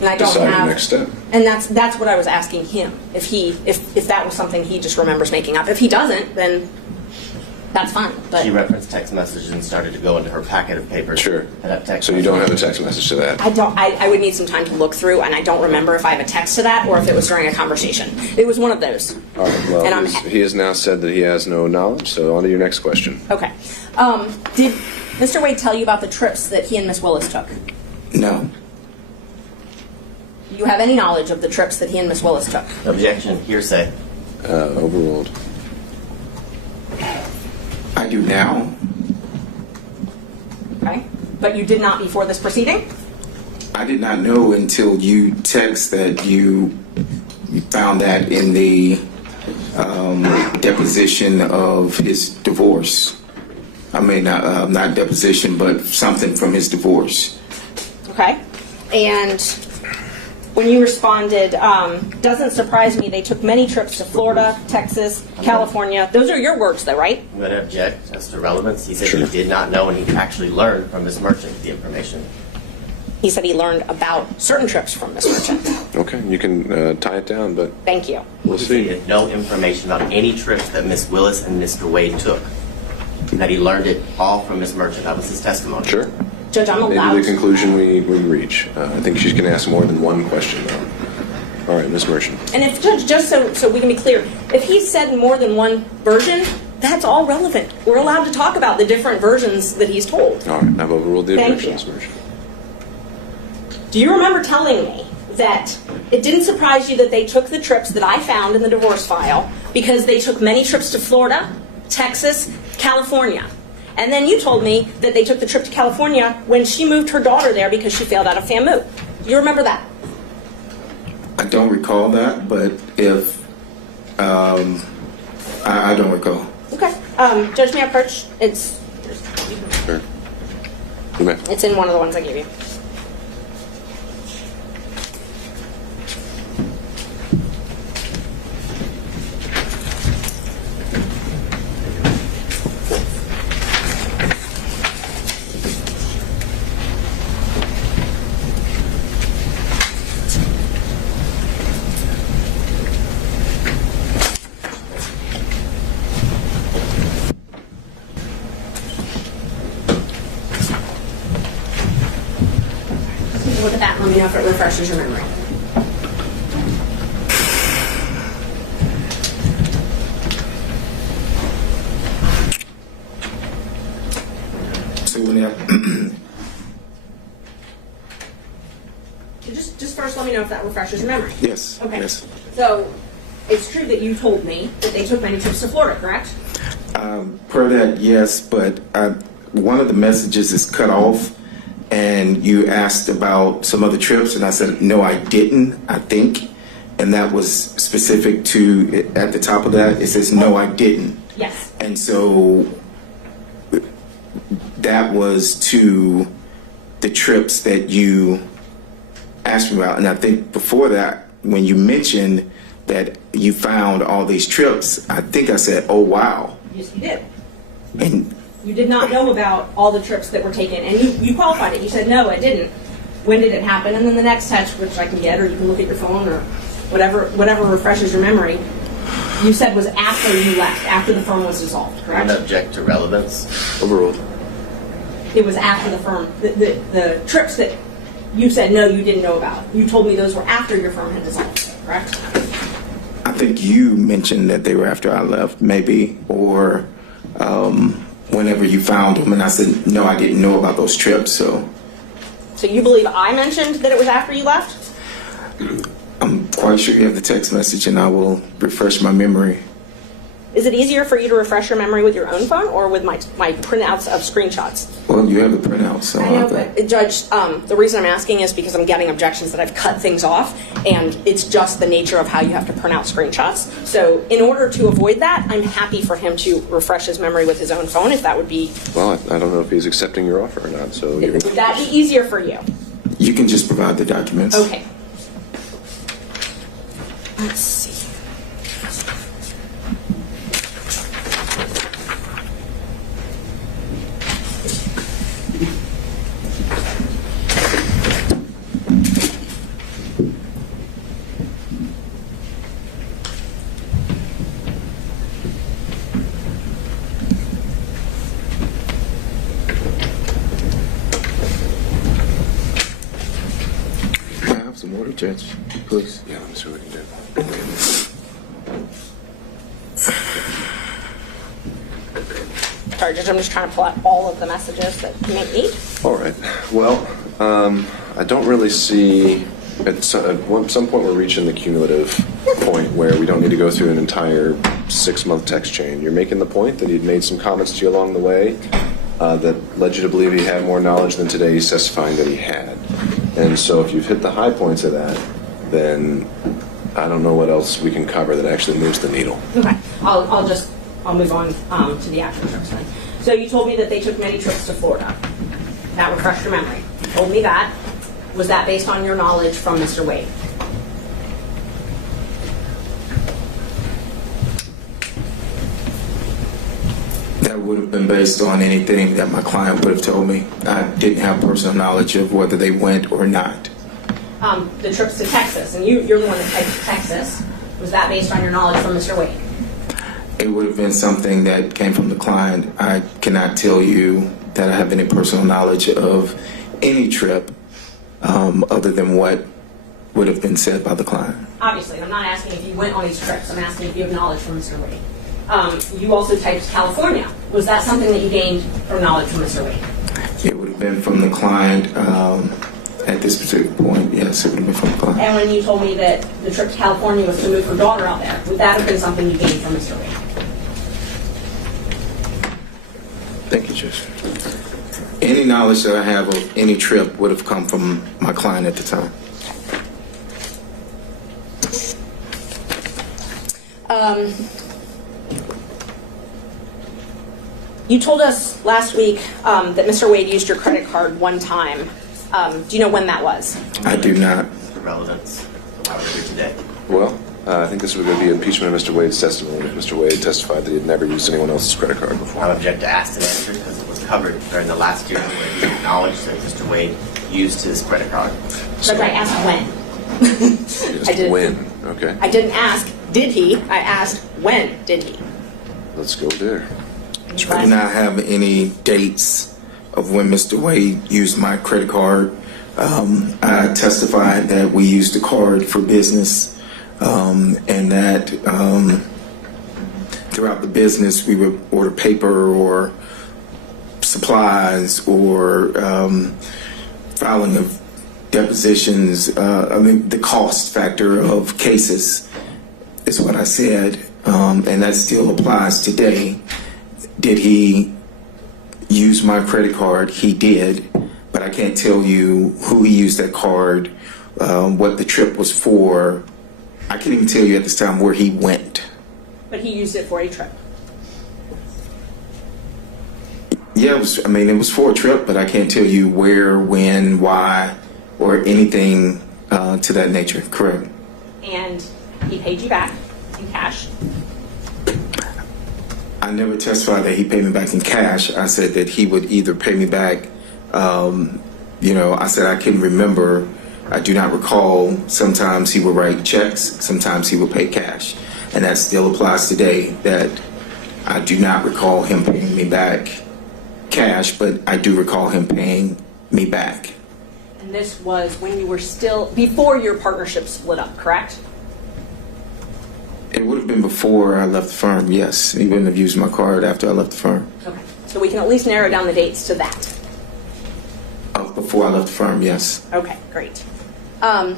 And I don't decide have, the next step. and that's what I was asking him. If that was something he just remembers making up. If he doesn't, then that's fine. But She referenced text messages and started to go into her packet of papers. Sure. That text So you don't have a message. text message to that? I would need some time to look through, and I don't remember if I have a text to that or if it was during a conversation. It was one of those. All right, well, And he has now said that he has no knowledge, so on to your next question. Okay. Did Mr. Wade tell you about the trips that he and Miss Willis took? No. Do you have any knowledge of the trips that he and Miss Willis took? Objection, hearsay. Overruled. do now. Okay. But you did not before this proceeding? I did not know until you text that you found that in the deposition of his divorce. I mean, not deposition, but something from his divorce. Okay. And when you responded, doesn't surprise me, they took many trips to Florida, Texas, California. Those are your words, though, right? I'm going to object as to relevance. He said Sure. he did not know, and he actually learned from Ms. Merchant the information. He said he learned about certain trips from Ms. Merchant. Okay, you can tie it down, but Thank you. we'll He said he see. had no information about any trips that Ms. Willis and Mr. Wade took. That he learned it all from Ms. Merchant. That was his testimony. Sure. Judge, I'm Maybe allowed the conclusion we reach. I think she's going to ask more than one question, though. All right, Ms. Merchant. And if, Judge, just so we can be clear, if he said more than one version, that's all relevant. We're allowed to talk about the different versions that he's told. All right, I've overruled the Thank objection, you. Ms. Merchant. Do you remember telling me that it didn't surprise you that they took the trips that I found in the divorce file because they took many trips to Florida, Texas, California? And then you told me that they took the trip to California when she moved her daughter there because she failed out of FAMU. Do you remember that? I don't recall that, but if I don't recall. Okay. Judge, may I approach? It's Sure. You may. It's in one of the ones I gave you. Look at that. Let me know if it refreshes your memory. So when Just first let me know if that refreshes your memory. yes, Okay. yes. So it's true that you told me that they took many trips to Florida, correct? Per that, yes, but one of the messages is cut off, and you asked about some other trips, and I said, no, I didn't, I think. And that was specific to, at the top of that, it says, no, I didn't. Yes. And so that was to the trips that you asked me about. And I think before that, when you mentioned that you found all these trips, I think I said, oh, wow. Yes, you did. And You did not know about all the trips that were taken, and you qualified it. You said, no, it didn't. When did it happen? And then the next text, which I can get, or you can look at your phone, or whatever refreshes your memory, you said was after you left, after the firm was dissolved, I'm correct? going to object to relevance. Overruled. It was after the firm, the trips that you said, no, you didn't know about. You told me those were after your firm had dissolved, correct? I think you mentioned that they were after I left, maybe, or whenever you found them. And I said, no, I didn't know about those trips, so. So you believe I mentioned that it was after you left? I'm quite sure you have the text message, and I will refresh my memory. Is it easier for you to refresh your memory with your own phone or with my printouts of screenshots? Well, you have the printout, so I know, but Judge, the reason I'm asking is because I'm getting objections that I've cut things off, and it's just the nature of how you have to print out screenshots. So in order to avoid that, I'm happy for him to refresh his memory with his own phone, if that would be... Well, I don't know if he's accepting your offer or not, so you're... Would that be easier for you? you can just provide the documents. Okay. Let's see. Can I have some water, Judge, please? Yeah, let me see what we can do. Sorry, Judge, I'm just trying to pull out all of the messages that you may need. All right. Well, I don't really see At some point, we're reaching the cumulative point where we don't need to go through an entire 6-month text chain. You're making the point that he'd made some comments to you along the way that led you to believe he had more knowledge than today he's testifying that he had. And so if you've hit the high points of that, then I don't know what else we can cover that actually moves the needle. Okay, I'll move on to the actual trips then. So you told me that they took many trips to Florida. That refreshed your memory. You told me that. Was that based on your knowledge from Mr. Wade? That would have been based on anything that my client would have told me. I didn't have personal knowledge of whether they went or not. The trips to Texas, and you're the one that typed Texas. Was that based on your knowledge from Mr. Wade? It would have been something that came from the client. I cannot tell you that I have any personal knowledge of any trip other than what would have been said by the client. Obviously, I'm not asking if you went on these trips. I'm asking if you have knowledge from Mr. Wade. You also typed California. Was that something that you gained from knowledge from Mr. Wade? It would have been from the client at this particular point. Yes, it would have been from the client. And when you told me that the trip to California was to move her daughter out there, would that have been something you gained from Mr. Wade? Thank you, Judge. Any knowledge that I have of any trip would have come from my client at the time. You told us last week that Mr. Wade used your credit card one time. Do you know when that was? I do not. The relevance of why we're here today. Well, I think this would be impeachment of Mr. Wade's testimony. Mr. Wade testified that he had never used anyone else's credit card before. I object to ask and answer because it was covered during the last hearing where he acknowledged that Mr. Wade used his credit card. But I asked when. Just when? Okay. I didn't ask, did he? I asked, when did he? Let's go there. I do not have any dates of when Mr. Wade used my credit card. I testified that we used the card for business and that throughout the business we would order paper or supplies or filing of depositions. The cost factor of cases is what I said, and that still applies today. Did he use my credit card? He did, but I can't tell you who he used that card, what the trip was for. I can't even tell you at this time where he went. But he used it for a trip. Yeah, it was for a trip, but I can't tell you where, when, why, or anything to that nature. Correct. And he paid you back in cash. I never testified that he paid me back in cash. I said that he would either pay me back, I said I can remember. I do not recall. Sometimes he would write checks. Sometimes he would pay cash. And that still applies today, that I do not recall him paying me back cash, but I do recall him paying me back. And this was when you were still, before your partnership split up, correct? It would have been before I left the firm, yes. He wouldn't have used my card after I left the firm. Okay. So we can at least narrow down the dates to that. Before I left the firm, yes. Okay, great. And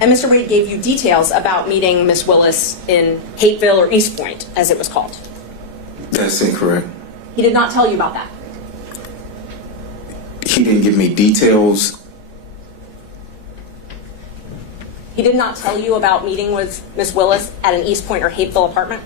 Mr. Wade gave you details about meeting Miss Willis in Hateville or East Point, as it was called. That's incorrect. He did not tell you about that. He didn't give me details. He did not tell you about meeting with Miss Willis at an East Point or Hateville apartment?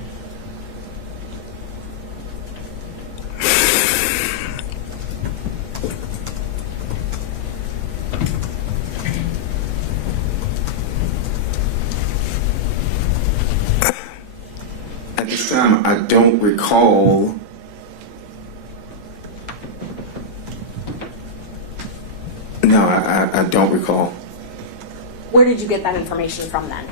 At this time, I don't recall. No, I don't recall. Where did you get that information from then?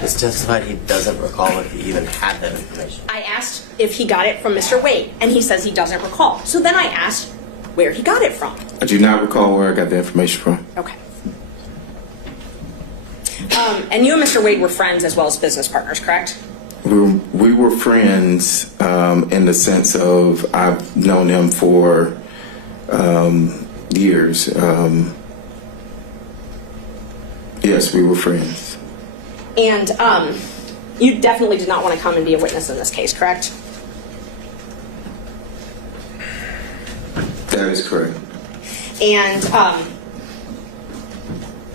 He's testified he doesn't recall if he even had that information. I asked if he got it from Mr. Wade, and he says he doesn't recall. So then I asked where he got it from. I do not recall where I got the information from. Okay. And you and Mr. Wade were friends as well as business partners, correct? We were friends in the sense of I've known him for years. Yes, we were friends. And you definitely did not want to come and be a witness in this case, correct? That is correct. And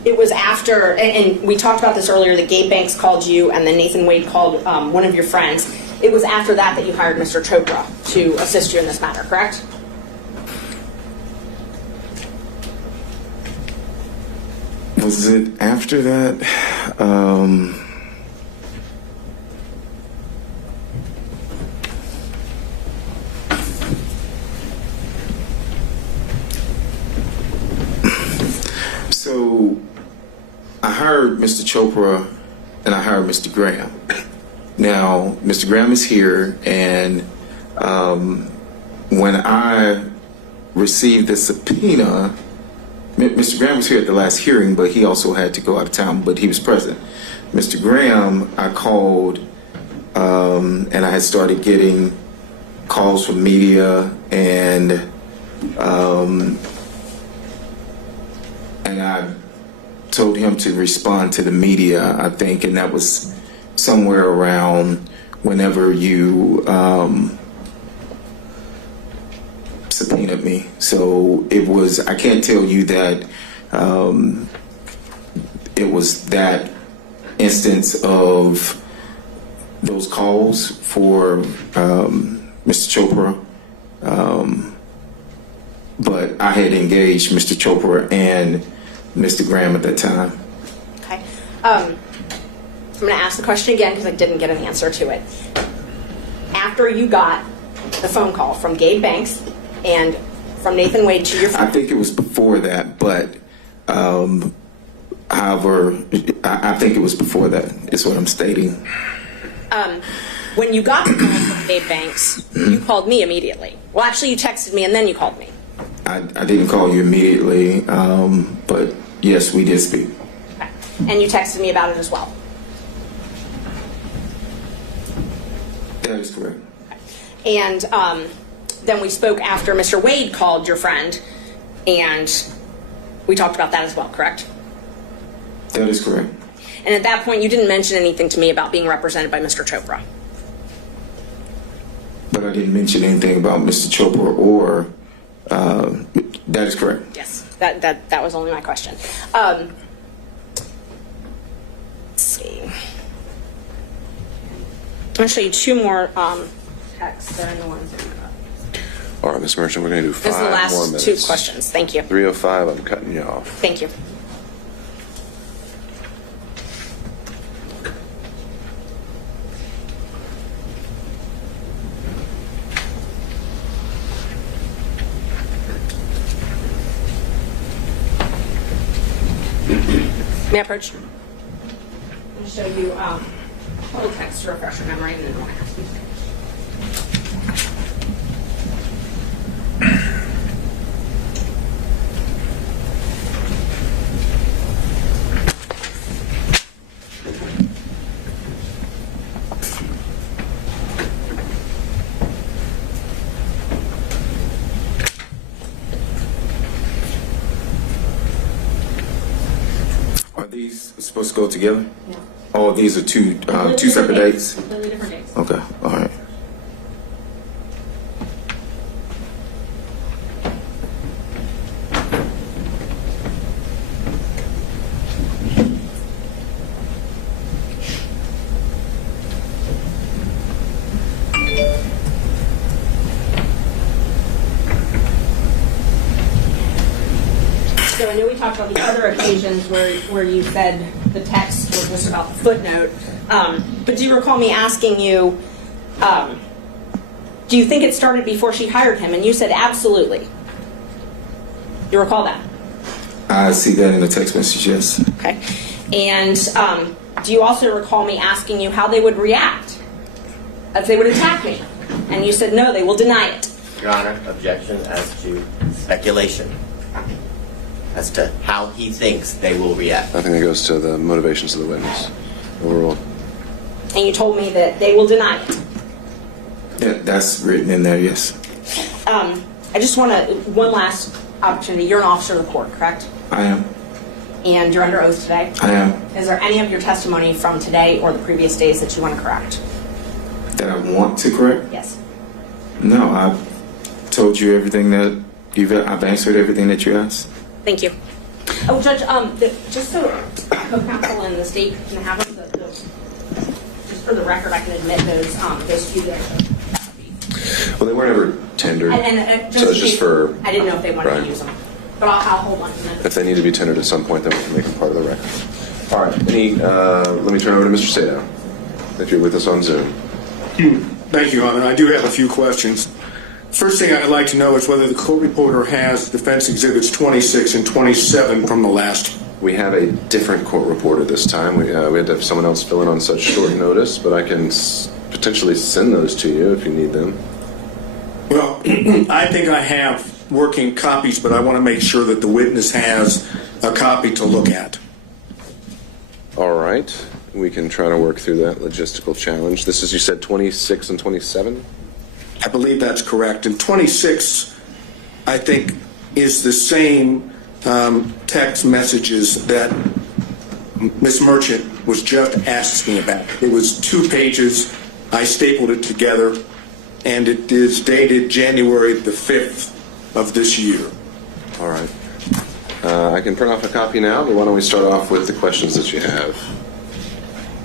it was after, and we talked about this earlier, that Gabe Banks called you and then Nathan Wade called one of your friends. It was after that you hired Mr. Chopra to assist you in this matter, correct? Was it after that? So I hired Mr. Chopra and I hired Mr. Graham. Now, Mr. Graham is here, and when I received the subpoena, Mr. Graham was here at the last hearing, but he also had to go out of town, but he was present. Mr. Graham, I called, and I had started getting calls from media, and I told him to respond to the media, I think, and that was somewhere around whenever you subpoenaed me. So it was, I can't tell you that it was that instance of those calls for Mr. Chopra, but I had engaged Mr. Chopra and Mr. Graham at that time. Okay. I'm going to ask the question again because I didn't get an answer to it. After you got the phone call from Gabe Banks and from Nathan Wade to your friend, I think it was before that, but however, I think it was before that is what I'm stating. when you got the call from Gabe Banks, you called me immediately. Well, actually, you texted me and then you called me. I didn't call you immediately, but yes, we did speak. Okay. And you texted me about it as well. That is correct. Okay. And then we spoke after Mr. Wade called your friend, and we talked about that as well, correct? That is correct. And at that point, you didn't mention anything to me about being represented by Mr. Chopra. But I didn't mention anything about Mr. Chopra or, that is correct. Yes, that was only my question. Let's see. I'm going to show you two more texts. They're in the ones that you got. All right, Ms. Merchant, we're going to do 5 This is the more last minutes. two questions. Thank you. 3:05, I'm cutting you off. Thank you. May I approach? I'm going to show you total text to refresh your memory, and then I'll ask you. These supposed to go together? Yeah. Oh, these are two separate dates? Completely different dates. Okay, all right. So I know we talked about the other occasions where you said the text was just about the footnote, but do you recall me asking you, do you think it started before she hired him? And you said absolutely. Do you recall that? I see that in the text message, yes. Okay. And do you also recall me asking you how they would react if they would attack me? And you said no, they will deny it. Your Honor, objection as to speculation as to how he thinks they will react. I think that goes to the motivations of the witness overall. And you told me that they will deny it. That's written in there, yes. I just want to, one last opportunity. You're an officer of the court, correct? I am. And you're under oath today? I am. Is there any of your testimony from today or the previous days that you want to correct? That I want to correct? Yes. No, I've told you everything that I've answered everything that you asked. Thank you. Oh, Judge, just so co-counsel and the state can have them, just for the record, I can admit those few that. Well, they weren't ever tendered, So it's just for... I didn't know if they wanted Right. to use them. But I'll hold on to them. If they need to be tendered at some point, then we can make them part of the record. All right, let me turn over to Mr. Sadow, if you're with us on Zoom. Thank you, Your Honor. I do have a few questions. First thing I'd like to know is whether the court reporter has defense exhibits 26 and 27 from the last. We have a different court reporter this time. We had to have someone else fill in on such short notice, but I can potentially send those to you if you need them. Well, I think I have working copies, but I want to make sure that the witness has a copy to look at. All right, we can try to work through that logistical challenge. This is, you said, 26 and 27? I believe that's correct. And 26, I think, is the same text messages that Ms. Merchant was just asking about. It was 2 pages. I stapled it together, and it is dated January the 5th of this year. All right. I can print off a copy now, but why don't we start off with the questions that you have?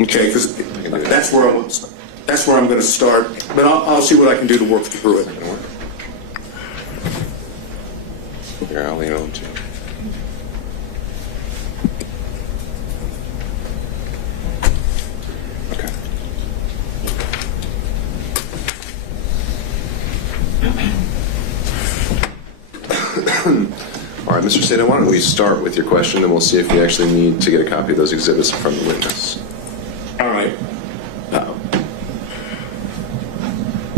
Okay, because that's where I'm going to start, but I'll see what I can do to work through it. Here, I'll lean on to you. Okay. All right, Mr. Sadow, why don't we start with your question, and we'll see if we actually need to get a copy of those exhibits from the witness. All right.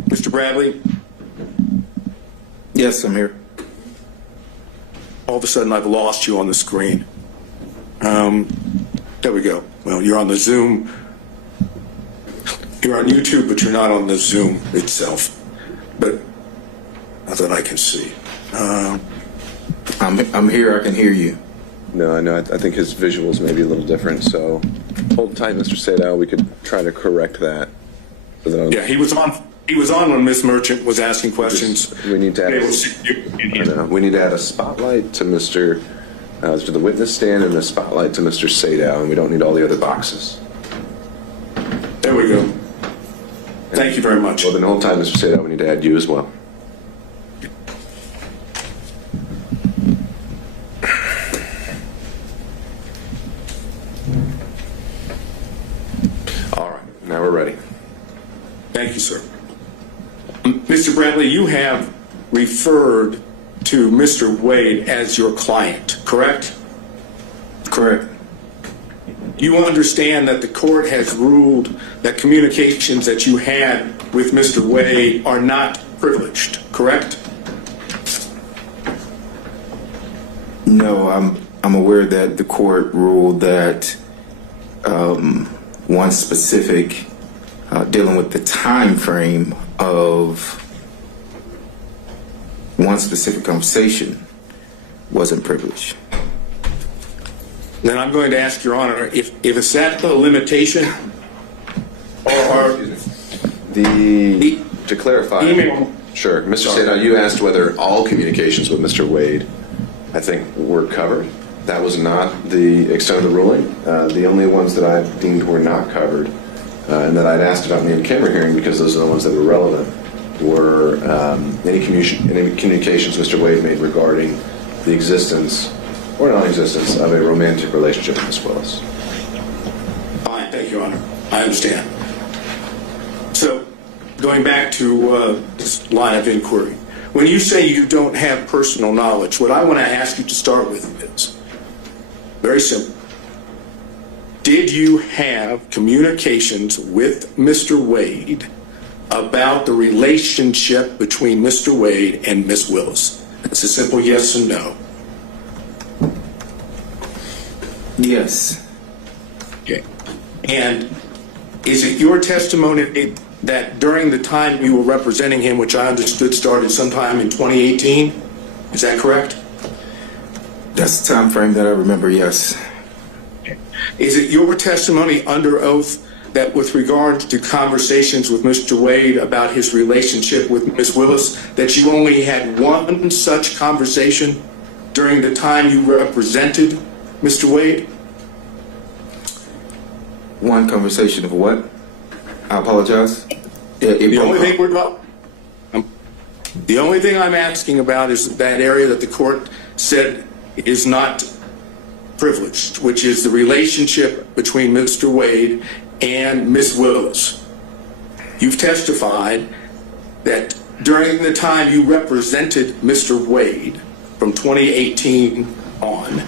Mr. Bradley? Yes, I'm here. All of a sudden, I've lost you on the screen. There we go. Well, you're on the Zoom. You're on YouTube, but you're not on the Zoom itself. But not that I can see. I'm here. I can hear you. No, I think his visuals may be a little different, so hold tight, Mr. Sadow. We could try to correct that. Yeah, he was on when Ms. Merchant was asking questions. We need to add a spotlight to to the witness stand and a spotlight to Mr. Sadow, and we don't need all the other boxes. There we go. Thank you very much. Well, then hold tight, Mr. Sadow. We need to add you as well. All right, now we're ready. Thank you, sir. Mr. Bradley, you have referred to Mr. Wade as your client, correct? Correct. You understand that the court has ruled that communications that you had with Mr. Wade are not privileged, correct? No, I'm aware that the court ruled that one specific dealing with the time frame of one specific conversation wasn't privileged. Then I'm going to ask Your Honor, if it's that the limitation, or to clarify, email. Sure, Mr. Sadow, you asked whether all communications with Mr. Wade, I think, were covered. That was not the extent of the ruling. The only ones that I deemed were not covered, and that I'd asked about in the in-camera hearing, because those are the ones that were relevant, were any communications Mr. Wade made regarding the existence or non-existence of a romantic relationship with Ms. Willis. Fine, thank you, Your Honor. I understand. So, going back to this line of inquiry, when you say you don't have personal knowledge, what I want to ask you to start with is very simple. Did you have communications with Mr. Wade about the relationship between Mr. Wade and Ms. Willis? It's a simple yes and no. Yes. Okay. And is it your testimony that during the time you were representing him, which I understood started sometime in 2018, is that correct? That's the time frame that I remember, yes. Is it your testimony under oath that with regard to conversations with Mr. Wade about his relationship with Ms. Willis, that you only had one such conversation during the time you represented Mr. Wade? One conversation of what? I apologize. The only thing I'm asking about is that area that the court said is not privileged, which is the relationship between Mr. Wade and Ms. Willis. You've testified that during the time you represented Mr. Wade from 2018 on,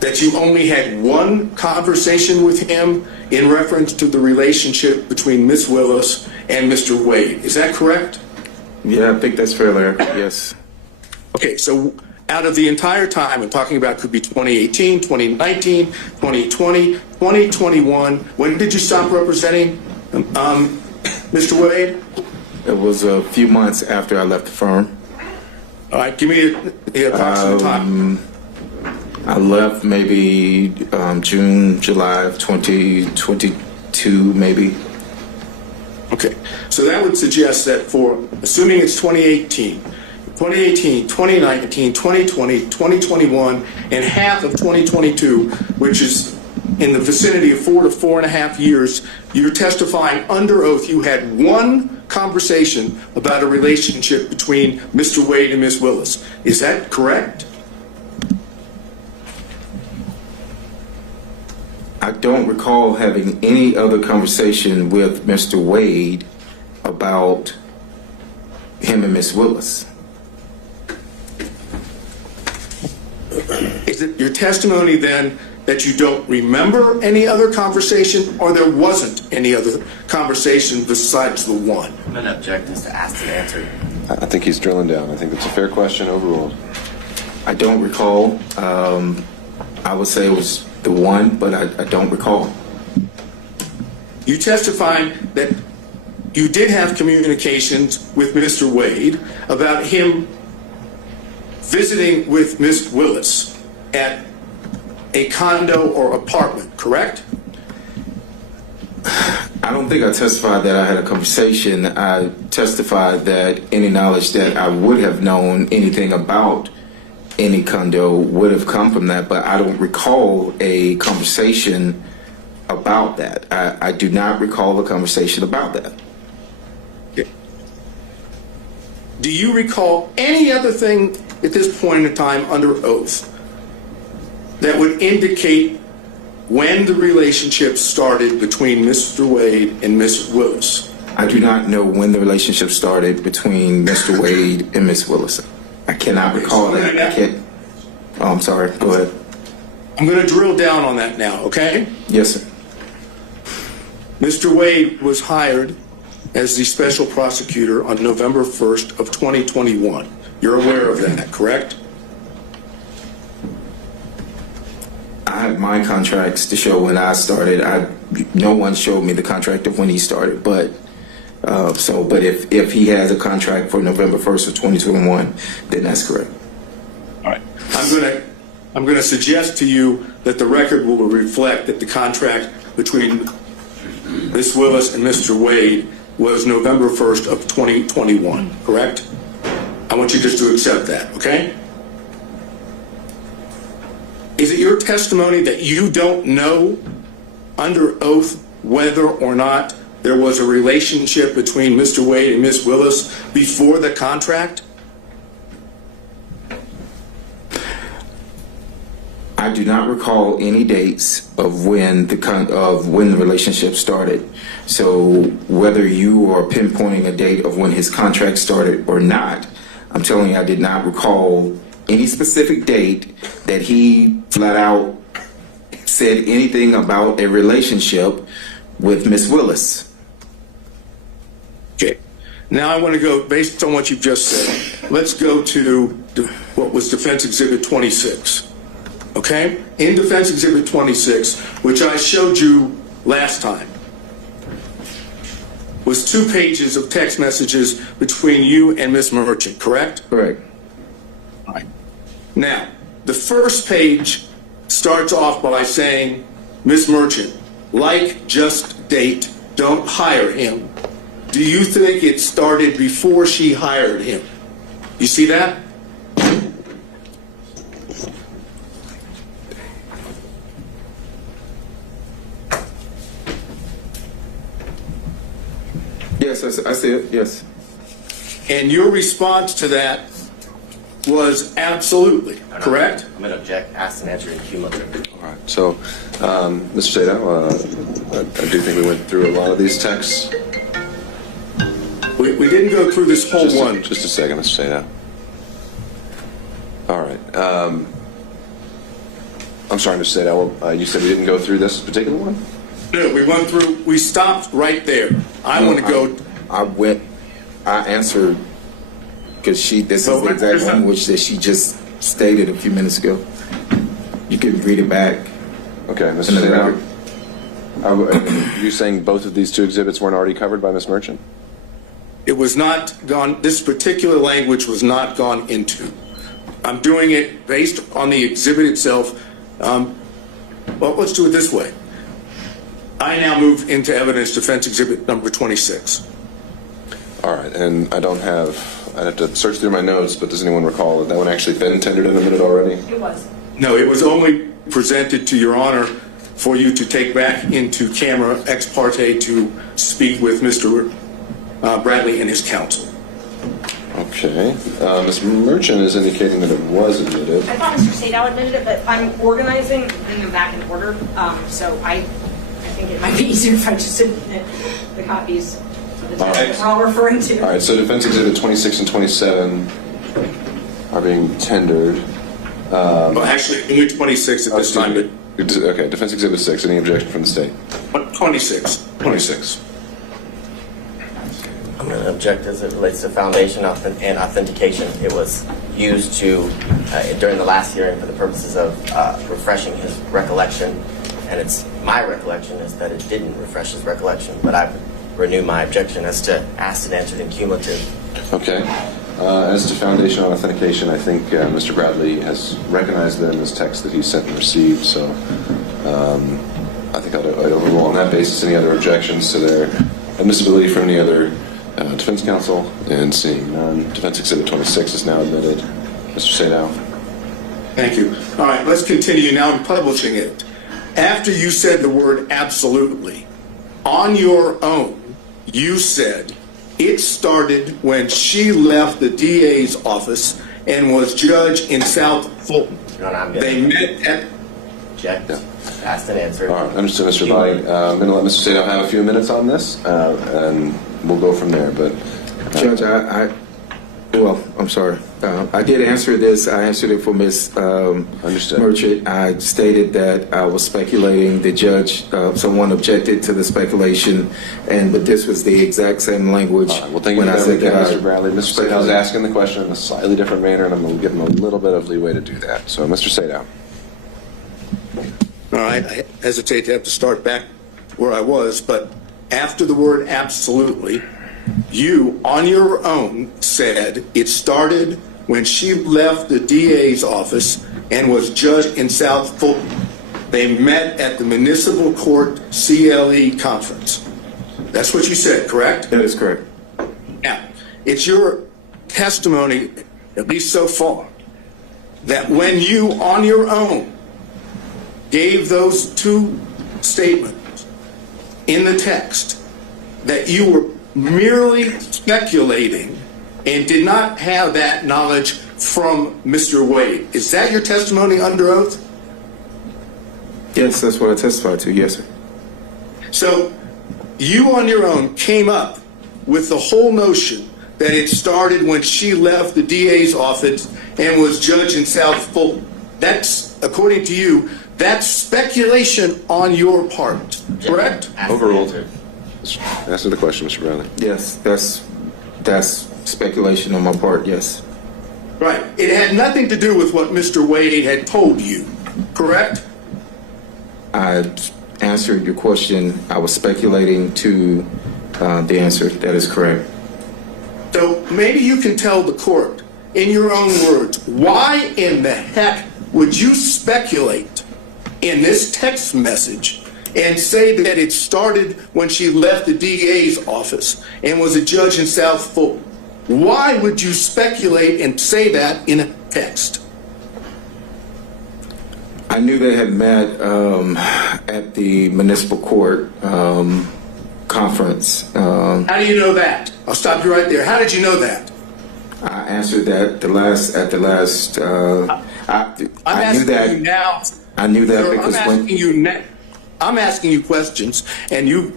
that you only had one conversation with him in reference to the relationship between Ms. Willis and Mr. Wade. Is that correct? Yeah, I think that's fairly accurate, yes. Okay, so out of the entire time, I'm talking about could be 2018, 2019, 2020, 2021, when did you stop representing Mr. Wade? It was a few months after I left the firm. All right, give me the approximate time. I left maybe June, July of 2022, maybe. Okay, so that would suggest that for, assuming it's 2018, 2019, 2020, 2021, and half of 2022, which is in the vicinity of 4 to 4.5 years, you're testifying under oath you had one conversation about a relationship between Mr. Wade and Ms. Willis. Is that correct? I don't recall having any other conversation with Mr. Wade about him and Ms. Willis. Is it your testimony then that you don't remember any other conversation, or there wasn't any other conversation besides the one? I'm going to object as to asked and answered. I think he's drilling down. I think that's a fair question, overruled. I don't recall. I would say it was the one, but I don't recall. You testified that you did have communications with Mr. Wade about him visiting with Ms. Willis at a condo or apartment, correct? I don't think I testified that I had a conversation. I testified that any knowledge that I would have known anything about any condo would have come from that, but I don't recall a conversation about that. I do not recall a conversation about that. Okay. Do you recall any other thing at this point in time under oath that would indicate when the relationship started between Mr. Wade and Ms. Willis? I do not know when the relationship started between Mr. Wade and Ms. Willis. I cannot recall that. I can't. Oh, I'm sorry. Go ahead. I'm going to drill down on that now, okay? Yes, sir. Mr. Wade was hired as the special prosecutor on November 1st of 2021. You're aware of that, correct? I have my contracts to show when I started. No one showed me the contract of when he started, but if he has a contract for November 1st of 2021, then that's correct. All right. I'm going to suggest to you that the record will reflect that the contract between Ms. Willis and Mr. Wade was November 1st of 2021, correct? I want you just to accept that, okay? Is it your testimony that you don't know under oath whether or not there was a relationship between Mr. Wade and Ms. Willis before the contract? I do not recall any dates of when the relationship started. So whether you are pinpointing a date of when his contract started or not, I'm telling you I did not recall any specific date that he flat out said anything about a relationship with Ms. Willis. Okay. Now I want to go, based on what you've just said, let's go to what was Defense Exhibit 26. Okay? In Defense Exhibit 26, which I showed you last time, was 2 pages of text messages between you and Ms. Merchant, correct? Correct. All right. Now, the first page starts off by saying, Ms. Merchant, like just date, don't hire him. Do you think it started before she hired him? You see that? Yes, I see it, yes. And your response to that was absolutely, correct? I'm going to object, ask and answer in cumulative. All right. So, Mr. Sato, I do think we went through a lot of these texts. We didn't go through this whole one. Just a second, Mr. Sato. All right. I'm sorry, Mr. Sato. You said we didn't go through this particular one? No, we stopped right there. I want to go. I answered, because this is the exact language that she just stated a few minutes ago. You can read it back. Okay, Mr. Sato. Are you saying both of these two exhibits weren't already covered by Ms. Merchant? It was not gone, this particular language was not gone into. I'm doing it based on the exhibit itself. Well, let's do it this way. I now move into evidence defense exhibit number 26. All right, and I'd have to search through my notes, but does anyone recall that one actually been tendered and admitted already? It was. No, it was only presented to Your Honor for you to take back into camera ex parte to speak with Mr. Bradley and his counsel. Okay. Ms. Merchant is indicating that it was admitted. I thought Mr. Sato admitted it, but I'm organizing and putting them back in order. So I think it might be easier if I just admit the copies of the text that we're all referring to. All right, so defense exhibit 26 and 27 are being tendered. Well, actually, only 26 at this time. Okay, defense exhibit 6, any objection from the state? 26. 26. I'm going to object as it relates to foundation and authentication. It was used to, during the last hearing for the purposes of refreshing his recollection, and it's my recollection is that it didn't refresh his recollection, but I renew my objection as to asked and answered in cumulative. Okay. As to foundation and authentication, I think Mr. Bradley has recognized them as texts that he sent and received, so I think I'd overrule on that basis any other objections to their admissibility from any other defense counsel, and seeing none, defense exhibit 26 is now admitted. Mr. Sadow. Thank you. All right, let's continue. Now I'm publishing it. After you said the word absolutely, on your own, you said it started when she left the DA's office and was judge in South Fulton. They met at... Object. Asked and answered. All right, understood, Mr. Body. I'm going to let Mr. Sadow have a few minutes on this, and we'll go from there. But Judge, I'm sorry. I did answer this. I answered it for Ms. Merchant. I stated that I was speculating. The judge, someone objected to the speculation, but this was the exact same language. Well, thank you for that, Mr. Bradley. Mr. Sadow is asking the question in a slightly different manner, and I'm going to give him a little bit of leeway to do that. So, Mr. Sadow. All right, I hesitate to have to start back where I was, but after the word absolutely, you, on your own, said it started when she left the DA's office and was judge in South Fulton. They met at the Municipal Court CLE conference. That's what you said, correct? That is correct. Now, it's your testimony, at least so far, that when you, on your own, gave those two statements in the text, that you were merely speculating and did not have that knowledge from Mr. Wade. Is that your testimony under oath? Yes, that's what I testified to. Yes, sir. So you on your own came up with the whole notion that it started when she left the DA's office and was judge in South Fulton. That's, according to you, that's speculation on your part, correct? Overruled. Answer the question, Mr. Bradley. Yes, that's speculation on my part, yes. Right. It had nothing to do with what Mr. Wade had told you, correct? I answered your question. I was speculating to the answer. That is correct. So maybe you can tell the court, in your own words, why in the heck would you speculate in this text message and say that it started when she left the DA's office and was a judge in South Fulton? Why would you speculate and say that in a text? I knew they had met at the municipal court conference. How do you know that? I'll stop you right there. How did you know that? I answered that at the last. I knew that. You now. I knew that Sir, because I'm asking you questions, and you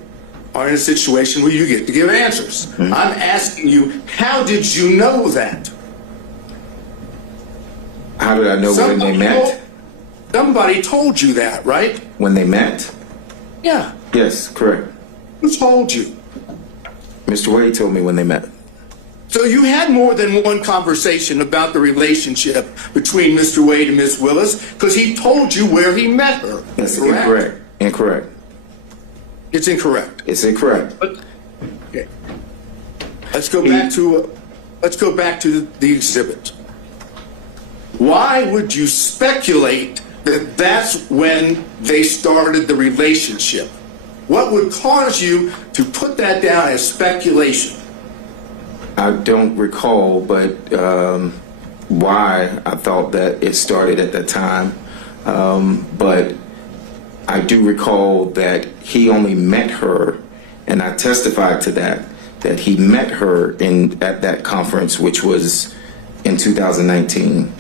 are in a situation where you get to give answers. Mm-hmm. I'm asking you, how did you know that? How did I know when they met? Somebody told you that, right? When they met? Yeah. Yes, correct. Who told you? Mr. Wade told me when they met. So you had more than one conversation about the relationship between Mr. Wade and Ms. Willis because he told you where he met her. That's correct? incorrect. Incorrect. It's incorrect. It's incorrect. Okay. Let's go back to the exhibit. Why would you speculate that that's when they started the relationship? What would cause you to put that down as speculation? I don't recall, but why I thought that it started at that time. But I do recall that he only met her, and I testified to that he met her at that conference, which was in 2019.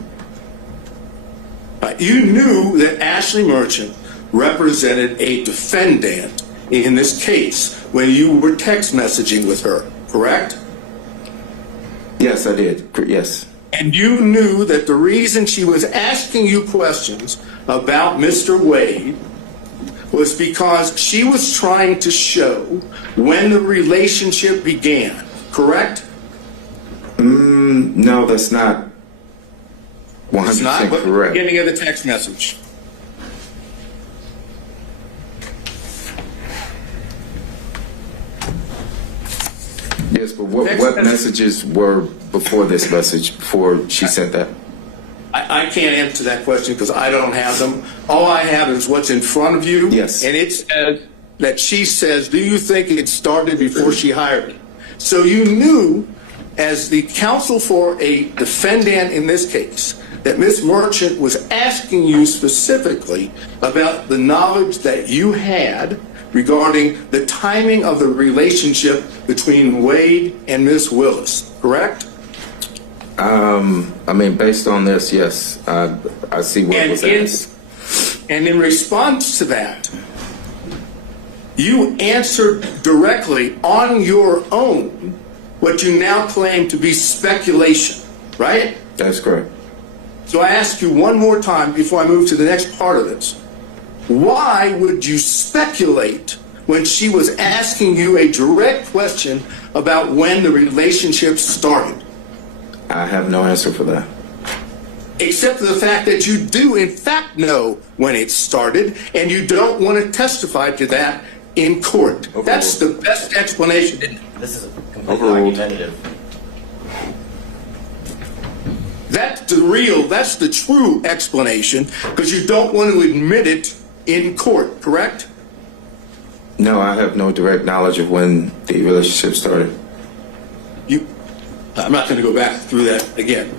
You knew that Ashley Merchant represented a defendant in this case when you were text messaging with her, correct? Yes, I did. Yes. And you knew that the reason she was asking you questions about Mr. Wade was because she was trying to show when the relationship began, correct? No, that's not 100% It's not, but correct. the beginning of the text message. Yes, but what messages were before this message, before she sent that? I can't answer that question because I don't have them. All I have is what's in front of you. Yes. And it says that she says, do you think it started before she hired me? So you knew, as the counsel for a defendant in this case, that Ms. Merchant was asking you specifically about the knowledge that you had regarding the timing of the relationship between Wade and Ms. Willis, correct? I mean, based on this, yes, I see what was asked. And in response to that, you answered directly on your own what you now claim to be speculation, right? That's correct. So I ask you one more time before I move to the next part of this. Why would you speculate when she was asking you a direct question about when the relationship started? I have no answer for that. Except for the fact that you do in fact know when it started, and you don't want to testify to that in court. Overruled. That's the best explanation. This is completely argumentative. That's the true explanation, because you don't want to admit it in court, correct? No, I have no direct knowledge of when the relationship started. I'm not going to go back through that again.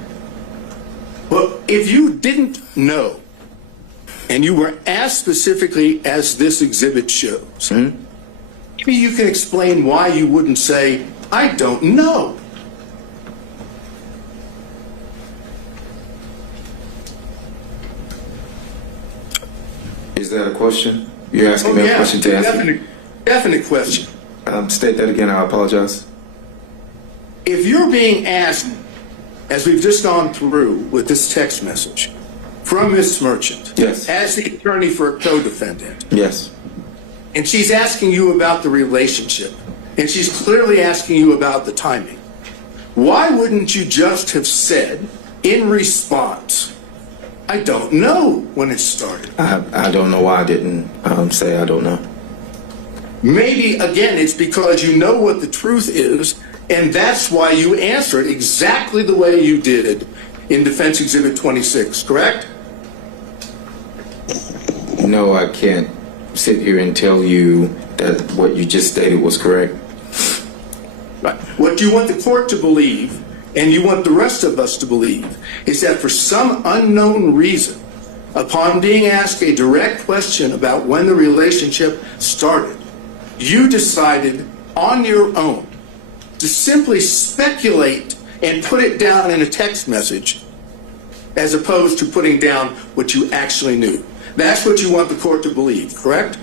But if you didn't know, and you were asked specifically as this exhibit shows, maybe you can explain why you wouldn't say, I don't know. Is that a question? You're asking me a question to answer? Definite question. State that again, I apologize. If you're being asked, as we've just gone through with this text message, from Ms. Merchant, Yes. as the attorney for a co-defendant, Yes. and she's asking you about the relationship, and she's clearly asking you about the timing, why wouldn't you just have said in response, I don't know when it started? I don't know why I didn't say I don't know. Maybe, again, it's because you know what the truth is, and that's why you answered exactly the way you did in Defense Exhibit 26, correct? no, I can't sit here and tell you that what you just stated was correct. Right. What you want the court to believe, and you want the rest of us to believe, is that for some unknown reason, upon being asked a direct question about when the relationship started, you decided on your own to simply speculate and put it down in a text message as opposed to putting down what you actually knew. That's what you want the court to believe, correct?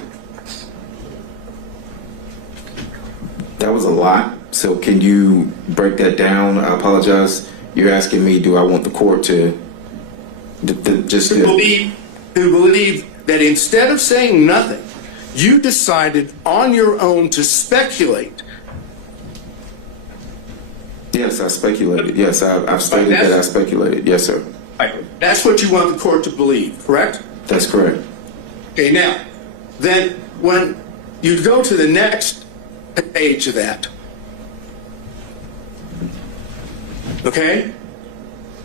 That was a lot. So can you break that down? I apologize. You're asking me, do I want the court to believe that instead of saying nothing, you decided on your own to speculate. Yes, I speculated. Yes, I've stated that I speculated. Yes, sir. That's what you want the court to believe, correct? That's correct. Okay, now, then when you go to the next page of that, okay,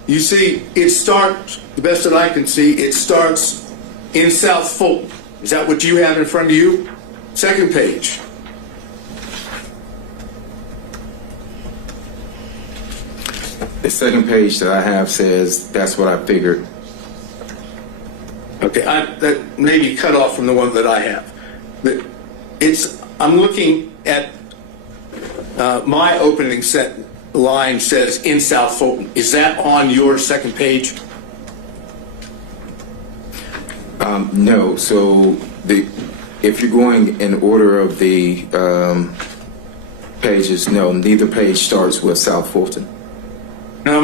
you see it starts, the best that I can see, it starts in South Fulton. Is that what you have in front of you? Second page. The second page that I have says, that's what I figured. Okay, that may be cut off from the one that I have. I'm looking at my opening line says in South Fulton. Is that on your second page? No. So if you're going in order of the pages, no, neither page starts with South Fulton. No,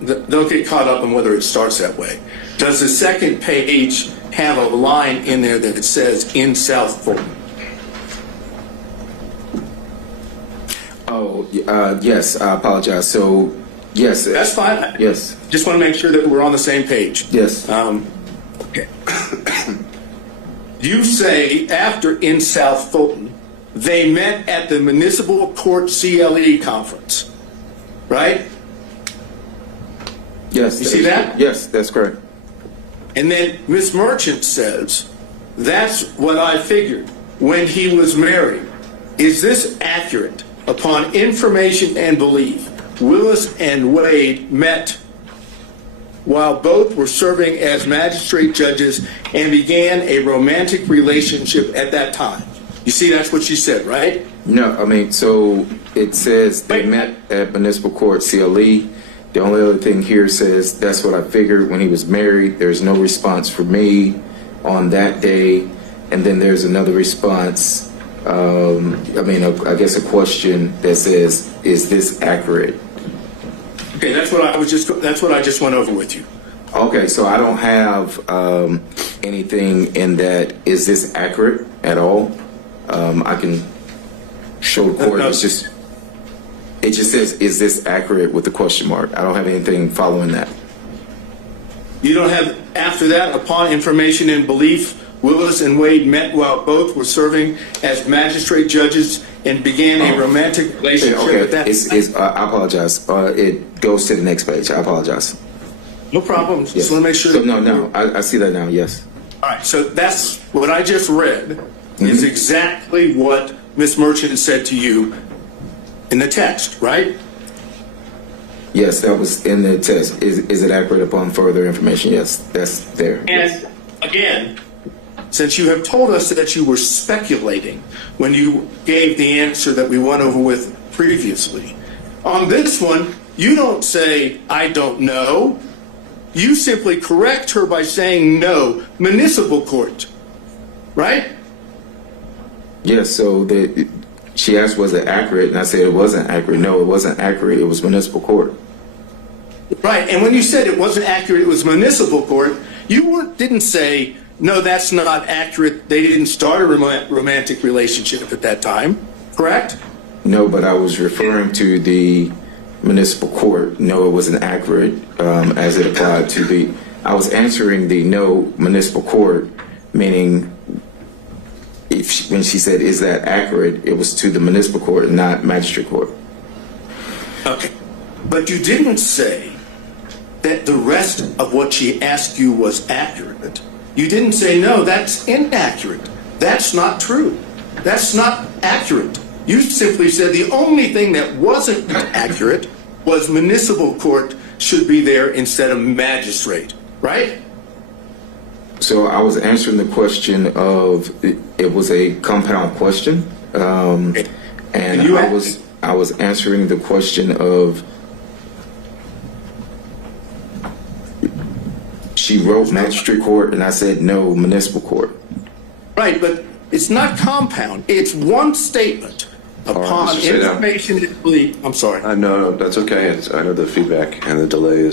don't get caught up on whether it starts that way. Does the second page have a line in there that it says in South Fulton? Oh, yes, I apologize. So, yes. That's fine. Yes. Just want to make sure that we're on the same page. Yes. Okay. You say after in South Fulton, they met at the Municipal Court CLE conference, right? Yes. You see that? Yes, that's correct. And then Ms. Merchant says, that's what I figured when he was married. Is this accurate? Upon information and belief, Willis and Wade met while both were serving as magistrate judges and began a romantic relationship at that time. You see, that's what she said, right? No, I mean, so it says they met at Municipal Court CLE. The only other thing here says that's what I figured when he was married. There's no response for me on that day. And then there's another response. I guess a question that says, is this accurate? Okay, that's what I just went over with you. Okay, so I don't have anything in that, is this accurate at all? I can show the court. It just says, is this accurate with the question mark? I don't have anything following that. You don't have, after that, upon information and belief, Willis and Wade met while both were serving as magistrate judges and began a romantic relationship at that time. I apologize. It goes to the next page. I apologize. No problem. Yes. Just want to make sure. So, no, I see that now, yes. All right, so that's what I just read is exactly what Ms. Merchant said to you in the text, right? Yes, that was in the text. Is it accurate upon further information? Yes, that's there. And again, since you have told us that you were speculating when you gave the answer that we went over with previously, on this one, you don't say, I don't know. You simply correct her by saying no, municipal court, right? Yes, so she asked, was it accurate? And I said it wasn't accurate. No, it wasn't accurate. It was municipal court. Right, and when you said it wasn't accurate, it was municipal court, you didn't say, no, that's not accurate. They didn't start a romantic relationship at that time, correct? No, but I was referring to the municipal court. No, it wasn't accurate as it applied to I was answering the no municipal court, meaning when she said, is that accurate, it was to the municipal court, not magistrate court. Okay, but you didn't say that the rest of what she asked you was accurate. You didn't say, no, that's inaccurate. That's not true. That's not accurate. You simply said the only thing that wasn't accurate was municipal court should be there instead of magistrate, right? So I was answering the question of, it was a compound question. And I was answering the question of, she wrote magistrate court and I said no, municipal court. Right, but it's not compound. It's one statement upon information. I'm sorry. No, that's okay. I know the feedback and the delay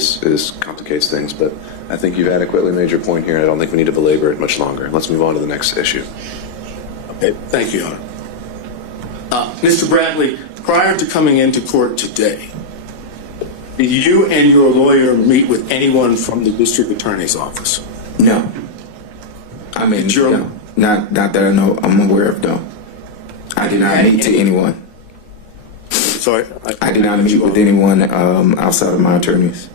complicates things, but I think you've adequately made your point here, and I don't think we need to belabor it much longer. Let's move on to the next issue. Okay, thank you, Your Honor. Mr. Bradley, prior to coming into court today, did you and your lawyer meet with anyone from the district attorney's office? No. I mean, no. Not that I know, I'm aware of, no. I did not meet to anyone. Sorry? I did not meet with anyone outside of my attorneys.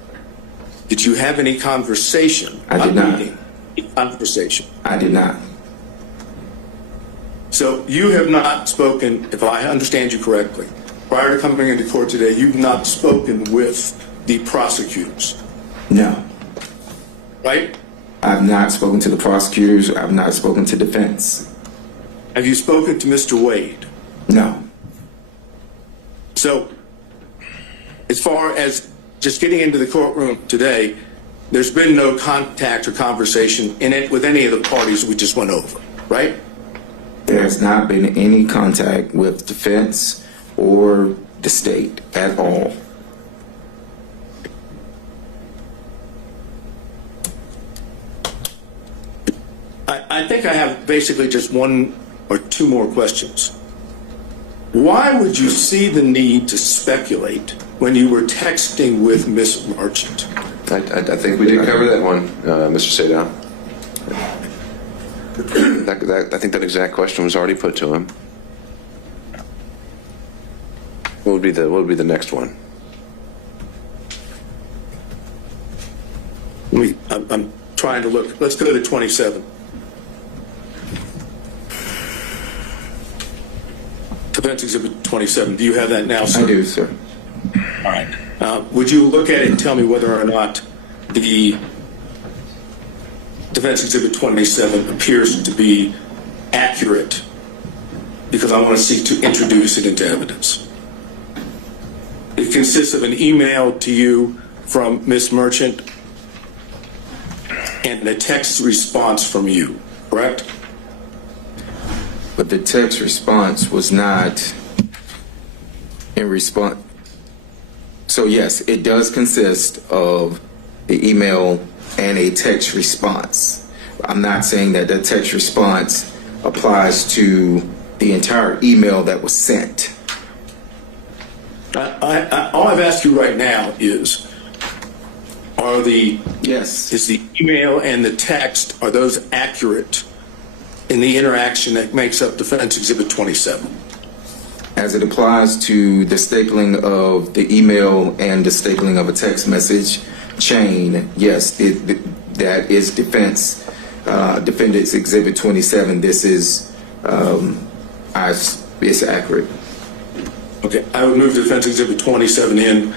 Did you have any conversation? I did not. Conversation? I did not. So you have not spoken, if I understand you correctly, prior to coming into court today, you've not spoken with the prosecutors? No. Right? I've not spoken to the prosecutors. I've not spoken to defense. Have you spoken to Mr. Wade? No. So, as far as just getting into the courtroom today, there's been no contact or conversation in it with any of the parties we just went over, right? There has not been any contact with defense or the state at all. I think I have basically just one or two more questions. Why would you see the need to speculate when you were texting with Miss Merchant? I think we did cover that one, Mr. Sadow. I think that exact question was already put to him. What would be the next one? I'm trying to look. Let's go to 27. Defense Exhibit 27. Do you have that now, sir? I do, sir. All right. Would you look at it and tell me whether or not the Defense Exhibit 27 appears to be accurate? Because I want to seek to introduce it into evidence. It consists of an email to you from Miss Merchant and a text response from you, correct? But the text response was not in response. So yes, it does consist of the email and a text response. I'm not saying that the text response applies to the entire email that was sent. All I've asked you right now is, is the email and the text, are those accurate in the interaction that makes up Defense Exhibit 27? As it applies to the stapling of the email and the stapling of a text message chain, yes, that is Defendant's Exhibit 27. This is, it's accurate. Okay, I would move Defense Exhibit 27 in.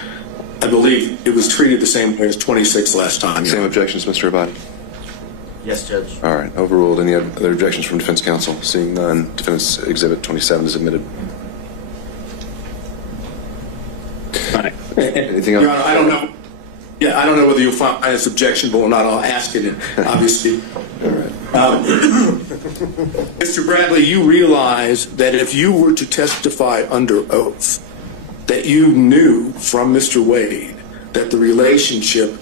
I believe it was treated the same way as 26 last time. Same objections, Mr. Abadi? Yes, Judge. All right, overruled. Any other objections from defense counsel? Seeing none, Defense Exhibit 27 is admitted. All right. Anything else? Your Honor, I don't know. Yeah, I don't know whether you'll find this objectionable or not. I'll ask it, obviously. All right. Mr. Bradley, you realize that if you were to testify under oath, that you knew from Mr. Wade that the relationship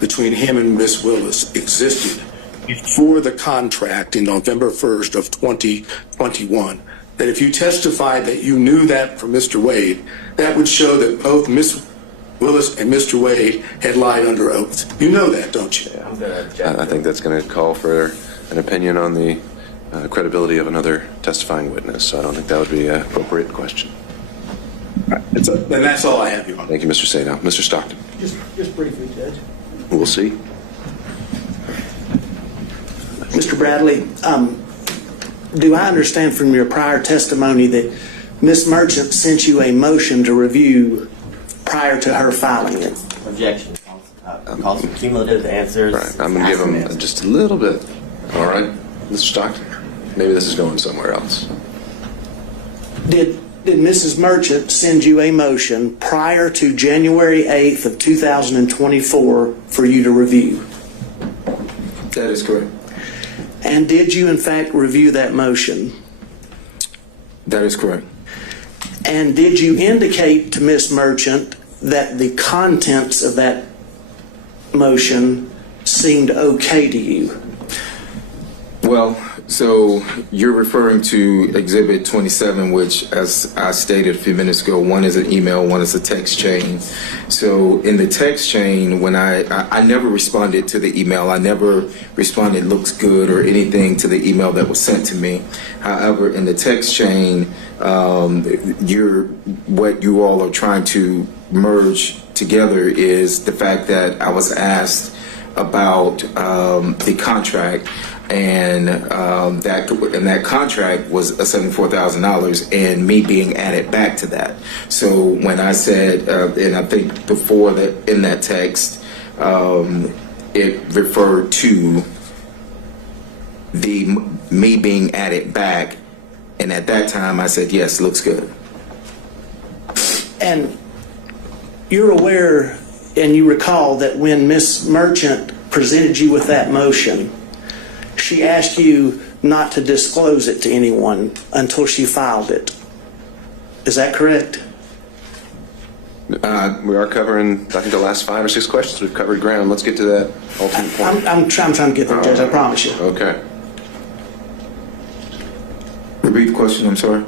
between him and Miss Willis existed before the contract in November 1st of 2021, that if you testified that you knew that from Mr. Wade, that would show that both Miss Willis and Mr. Wade had lied under oath. You know that, don't you? Yeah, I think that's going to call for an opinion on the credibility of another testifying witness, so I don't think that would be an appropriate question. All right. Then that's all I have, Your Honor. Thank you, Mr. Sadow. Mr. Stockton. Just briefly, Judge. We'll see. Mr. Bradley, do I understand from your prior testimony that Ms. Merchant sent you a motion to review prior to her filing it? Objection. Calls for cumulative answers. Right. I'm going to give him just a little bit. All right, Mr. Stockton. Maybe this is going somewhere else. Did Mrs. Merchant send you a motion prior to January 8th of 2024 for you to review? That is correct. And did you in fact review that motion? That is correct. And did you indicate to Ms. Merchant that the contents of that motion seemed okay to you? Well, so you're referring to Exhibit 27, which, as I stated a few minutes ago, one is an email, one is a text chain. So in the text chain, when I never responded to the email, I never responded looks good or anything to the email that was sent to me. However, in the text chain, what you all are trying to merge together is the fact that I was asked about the contract, and that contract was $74,000, and me being added back to that. So when I said, and I think before that in that text, it referred to me being added back, and at that time I said yes, looks good. And you're aware and you recall that when Ms. Merchant presented you with that motion, she asked you not to disclose it to anyone until she filed it. Is that correct? We are covering, I think, the last 5 or 6 questions. We've covered ground. Let's get to that ultimate point. I'm trying to get there, Judge, I promise you. Okay. Repeat the question, I'm sorry.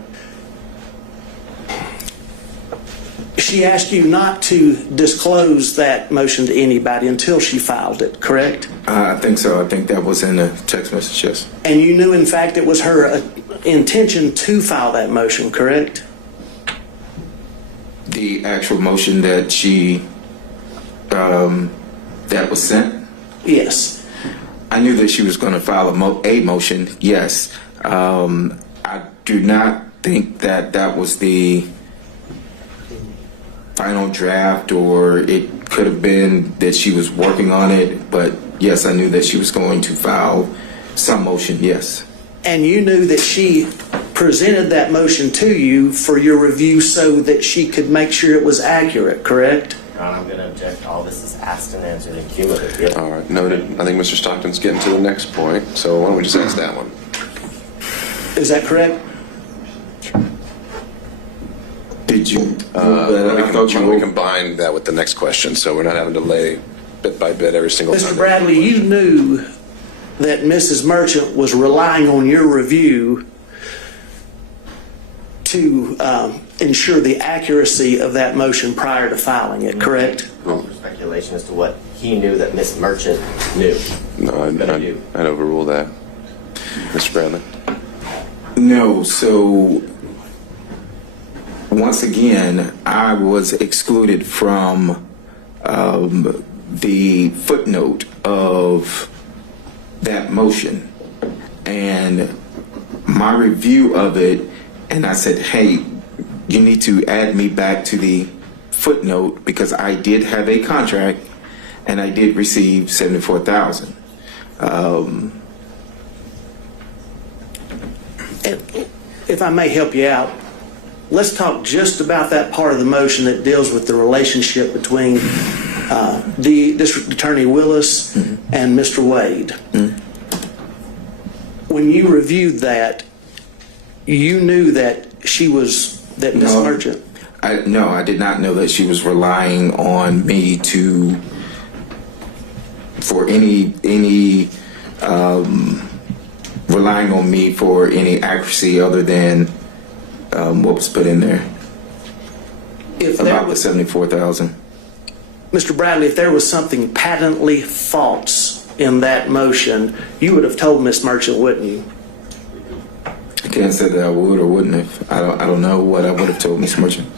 She asked you not to disclose that motion to anybody until she filed it, correct? I think so. I think that was in the text message, yes. And you knew, in fact, it was her intention to file that motion, correct? The actual motion that she, that was sent? Yes. I knew that she was going to file a motion, yes. I do not think that that was the final draft, or it could have been that she was working on it, but yes, I knew that she was going to file some motion, yes. And you knew that she presented that motion to you for your review so that she could make sure it was accurate, correct? Your Honor, I'm going to object. All this is asked and answered in cumulative. All right, noted. I think Mr. Stockton's getting to the next point, so why don't we just ask that one? Is that correct? Did you? We combine that with the next question, so we're not having to lay bit by bit every single time. Mr. Bradley, you knew that Mrs. Merchant was relying on your review to ensure the accuracy of that motion prior to filing it, correct? Speculation as to what he knew that Miss Merchant knew. No, I'd overrule that. Mr. Bradley? No, so once again, I was excluded from the footnote of that motion, and my review of it, and I said, hey, you need to add me back to the footnote because I did have a contract and I did receive $74,000. If I may help you out, let's talk just about that part of the motion that deals with the relationship between the District Attorney Willis and Mr. Wade. When you reviewed that, you knew that Ms. Merchant. No, I did not know that she was relying on me relying on me for any accuracy other than what was put in there about the $74,000. Mr. Bradley, if there was something patently false in that motion, you would have told Ms. Merchant, wouldn't you? I can't say that I would or wouldn't have. I don't know what I would have told Ms. Merchant.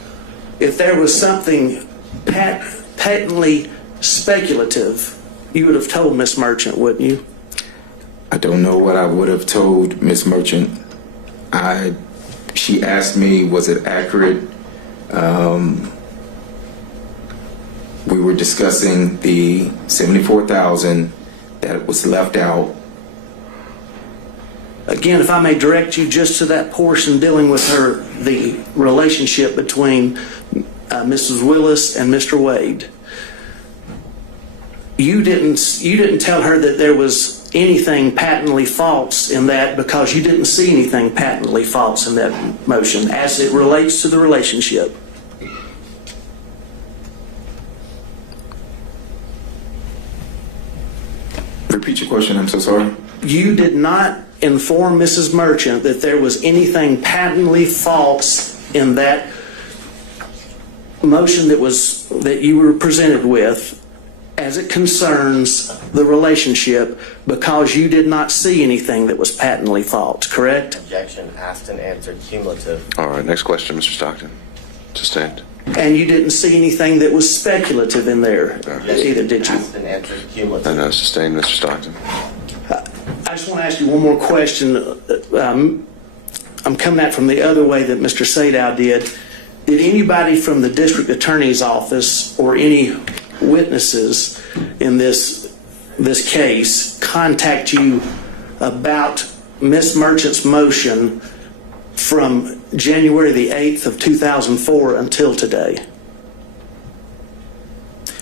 If there was something patently speculative, you would have told Ms. Merchant, wouldn't you? I don't know what I would have told Ms. Merchant. She asked me, was it accurate? We were discussing the $74,000 that was left out. Again, if I may direct you just to that portion dealing with the relationship between Mrs. Willis and Mr. Wade. You didn't tell her that there was anything patently false in that because you didn't see anything patently false in that motion as it relates to the relationship. Repeat your question, I'm so sorry. You did not inform Mrs. Merchant that there was anything patently false in that motion that you were presented with as it concerns the relationship because you did not see anything that was patently false, correct? Objection, asked and answered, cumulative. All right, next question, Mr. Stockton. Sustained. And you didn't see anything that was speculative in there either, did you? Asked and answered, cumulative. I know, sustained, Mr. Stockton. I just want to ask you one more question. I'm coming at from the other way that Mr. Sadow did. Did anybody from the district attorney's office or any witnesses in this case contact you about Ms. Merchant's motion from January the 8th of 2004 until today?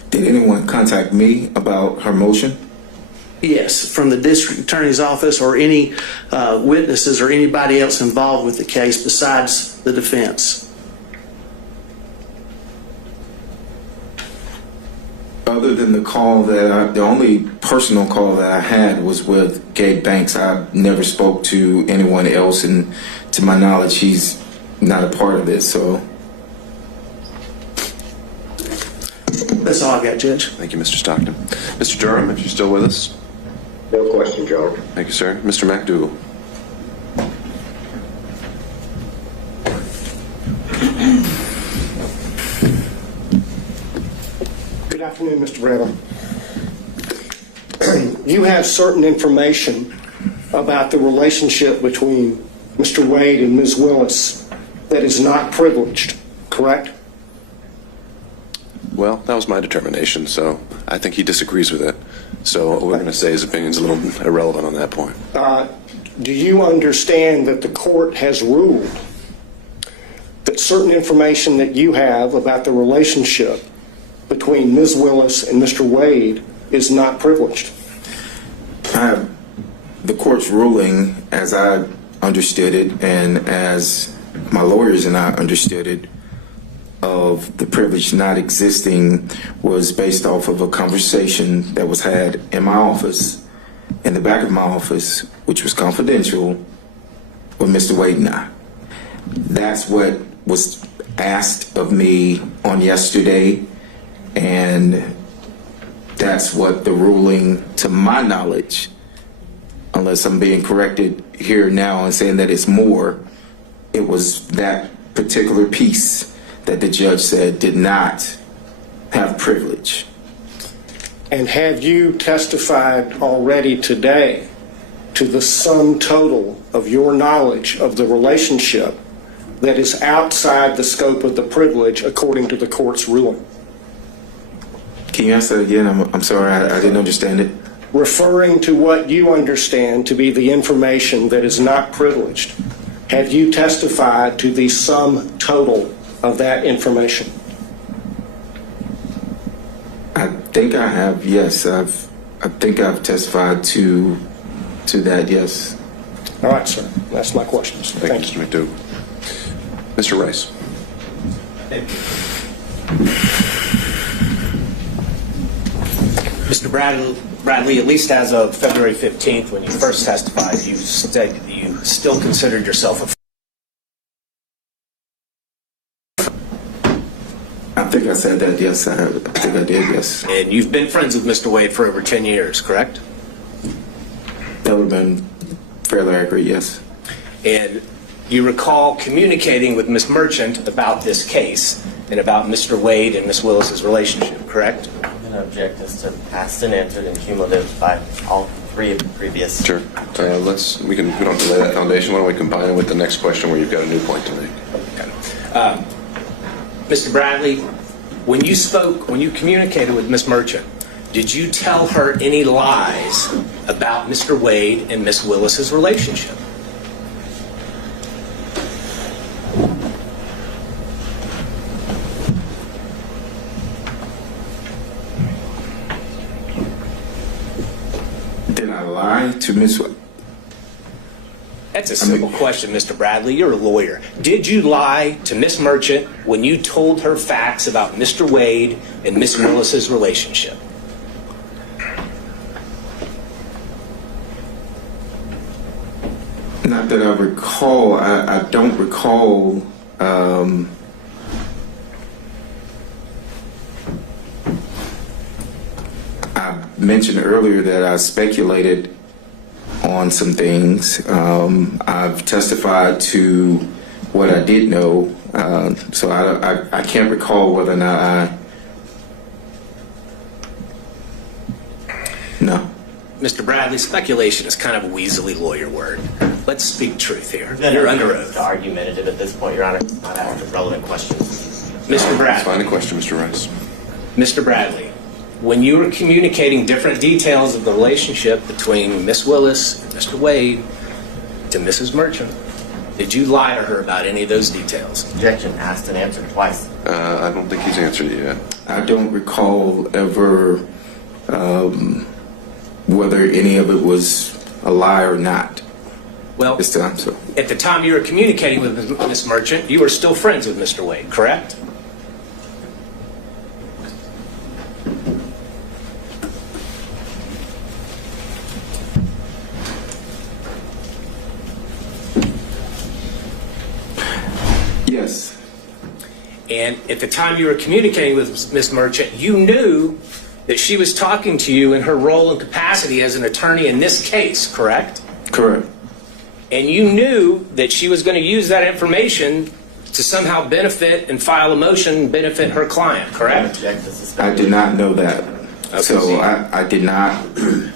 Did anyone contact me about her motion? Yes, from the district attorney's office or any witnesses or anybody else involved with the case besides the defense? Other than the call the only personal call that I had was with Gabe Banks. I never spoke to anyone else, and to my knowledge, he's not a part of this, so. That's all I got, Judge. Thank you, Mr. Stockton. Mr. Durham, if you're still with us. No question, John. Thank you, sir. Mr. McDougall. Good afternoon, Mr. Bradley. You have certain information about the relationship between Mr. Wade and Ms. Willis that is not privileged, correct? Well, that was my determination, so I think he disagrees with it. So what we're going to say his opinion is a little irrelevant on that point. Do you understand that the court has ruled that certain information that you have about the relationship between Ms. Willis and Mr. Wade is not privileged? The court's ruling, as I understood it, and as my lawyers and I understood it, of the privilege not existing was based off of a conversation that was had in my office, in the back of my office, which was confidential, with Mr. Wade and I. That's what was asked of me on yesterday, and that's what the ruling, to my knowledge, unless I'm being corrected here now and saying that it's more, it was that particular piece that the judge said did not have privilege. And have you testified already today to the sum total of your knowledge of the relationship that is outside the scope of the privilege according to the court's ruling? Can you ask that again? I'm sorry, I didn't understand it. Referring to what you understand to be the information that is not privileged, have you testified to the sum total of that information? I think I have, yes. I think I've testified to that, yes. All right, sir. That's my questions. Thank you, Mr. McDougall. Mr. Rice. Mr. Bradley, at least as of February 15th, when you first testified, you said that you still considered yourself a I think I said that, yes. I think I did, yes. And you've been friends with Mr. Wade for over 10 years, correct? That would have been fairly accurate, yes. And you recall communicating with Ms. Merchant about this case and about Mr. Wade and Ms. Willis's relationship, correct? I'm going to object as to past and answered and cumulative by all 3 of the previous. Sure. We don't have to lay that foundation. Why don't we combine it with the next question where you've got a new point to make? Mr. Bradley, when you communicated with Ms. Merchant, did you tell her any lies about Mr. Wade and Ms. Willis's relationship? Did I lie to Ms. That's a simple question, Mr. Bradley. You're a lawyer. Did you lie to Ms. Merchant when you told her facts about Mr. Wade and Ms. Willis's relationship? Not that I recall. I don't recall. I mentioned earlier that I speculated on some things. I've testified to what I did know, so I can't recall whether or not No. Mr. Bradley, speculation is kind of a weaselly lawyer word. Let's speak truth here. Then You're under oath. Argumentative at this point, Your Honor. Not asking relevant questions. Mr. Bradley. Find a question, Mr. Rice. Mr. Bradley, when you were communicating different details of the relationship between Miss Willis and Mr. Wade to Mrs. Merchant, did you lie to her about any of those details? Objection. Asked and answered twice. I don't think he's answered it yet. I don't recall ever whether any of it was a lie or not. Well, this time, so. At the time you were communicating with Miss Merchant, you were still friends with Mr. Wade, correct? Yes. And at the time you were communicating with Miss Merchant, you knew that she was talking to you in her role and capacity as an attorney in this case, correct? Correct. And you knew that she was going to use that information to somehow benefit and file a motion benefit her client, correct? I did not know that. Okay. So I did not,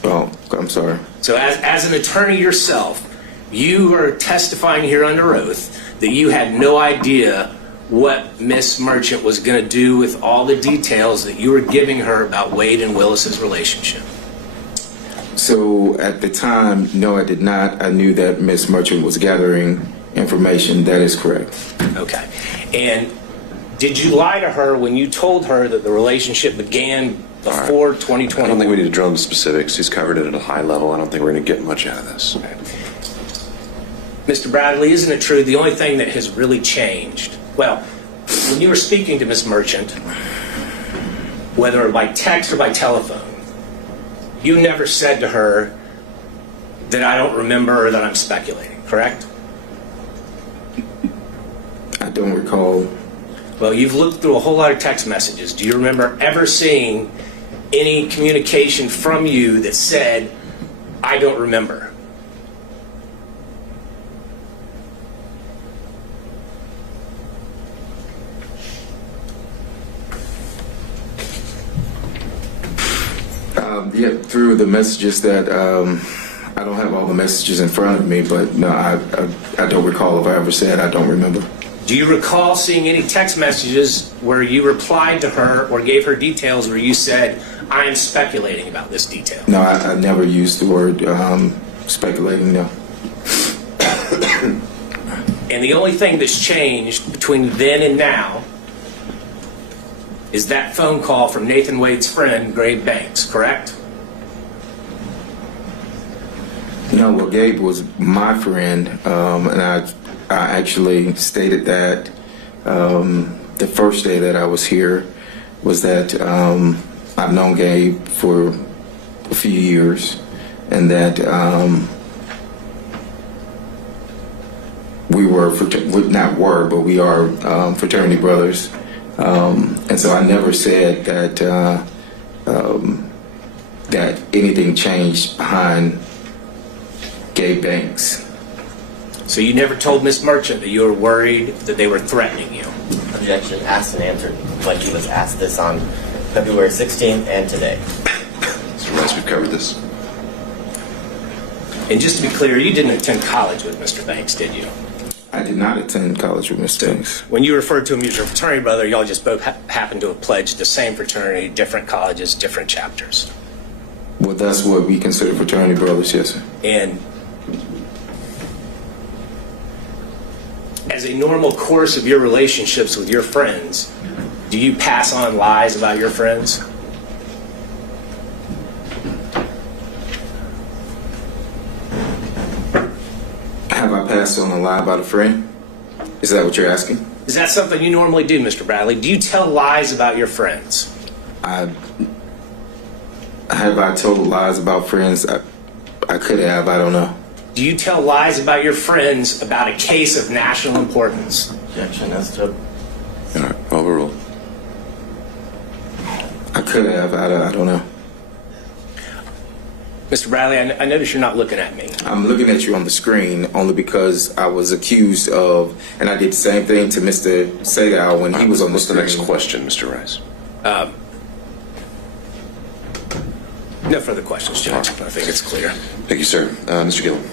well, I'm sorry. So as an attorney yourself, you are testifying here under oath that you had no idea what Miss Merchant was going to do with all the details that you were giving her about Wade and Willis's relationship. So at the time, no, I did not. I knew that Miss Merchant was gathering information. That is correct. Okay. And did you lie to her when you told her that the relationship began before 2020? I don't think we need to drill into specifics. He's covered it at a high level. I don't think we're going to get much out of this. Mr. Bradley, isn't it true the only thing that has really changed? Well, when you were speaking to Miss Merchant, whether by text or by telephone, you never said to her that I don't remember or that I'm speculating, correct? I don't recall. Well, you've looked through a whole lot of text messages. Do you remember ever seeing any communication from you that said, I don't remember? Yeah, through the messages that I don't have all the messages in front of me, but no, I don't recall if I ever said I don't remember. Do you recall seeing any text messages where you replied to her or gave her details where you said, I am speculating about this detail? No, I never used the word speculating, no. And the only thing that's changed between then and now is that phone call from Nathan Wade's friend, Gabe Banks, correct? No, well, Gabe was my friend, and I actually stated that the first day that I was here was that I've known Gabe for a few years, and that we are fraternity brothers. And so I never said that that anything changed behind Gabe Banks. So you never told Miss Merchant that you were worried that they were threatening you? Objection. Asked and answered when he was asked this on February 16th and today. Mr. Rice, we've covered this. And just to be clear, you didn't attend college with Mr. Banks, did you? I did not attend college with Mr. Banks. When you referred to him as your fraternity brother, y'all just both happened to have pledged the same fraternity, different colleges, different chapters. Well, that's what we consider fraternity brothers, yes, sir. And as a normal course of your relationships with your friends, do you pass on lies about your friends? Have I passed on a lie about a friend? Is that what you're asking? Is that something you normally do, Mr. Bradley? Do you tell lies about your friends? Have I told lies about friends? I could have, I don't know. Do you tell lies about your friends about a case of national importance? Objection as to. All right, overruled. I could have, I don't know. Mr. Bradley, I notice you're not looking at me. I'm looking at you on the screen only because I was accused of, and I did the same thing to Mr. Segal when he was on the What's screen. the next question, Mr. Rice? No further questions, Judge. I think it's clear. Thank you, sir. Mr. Gillen.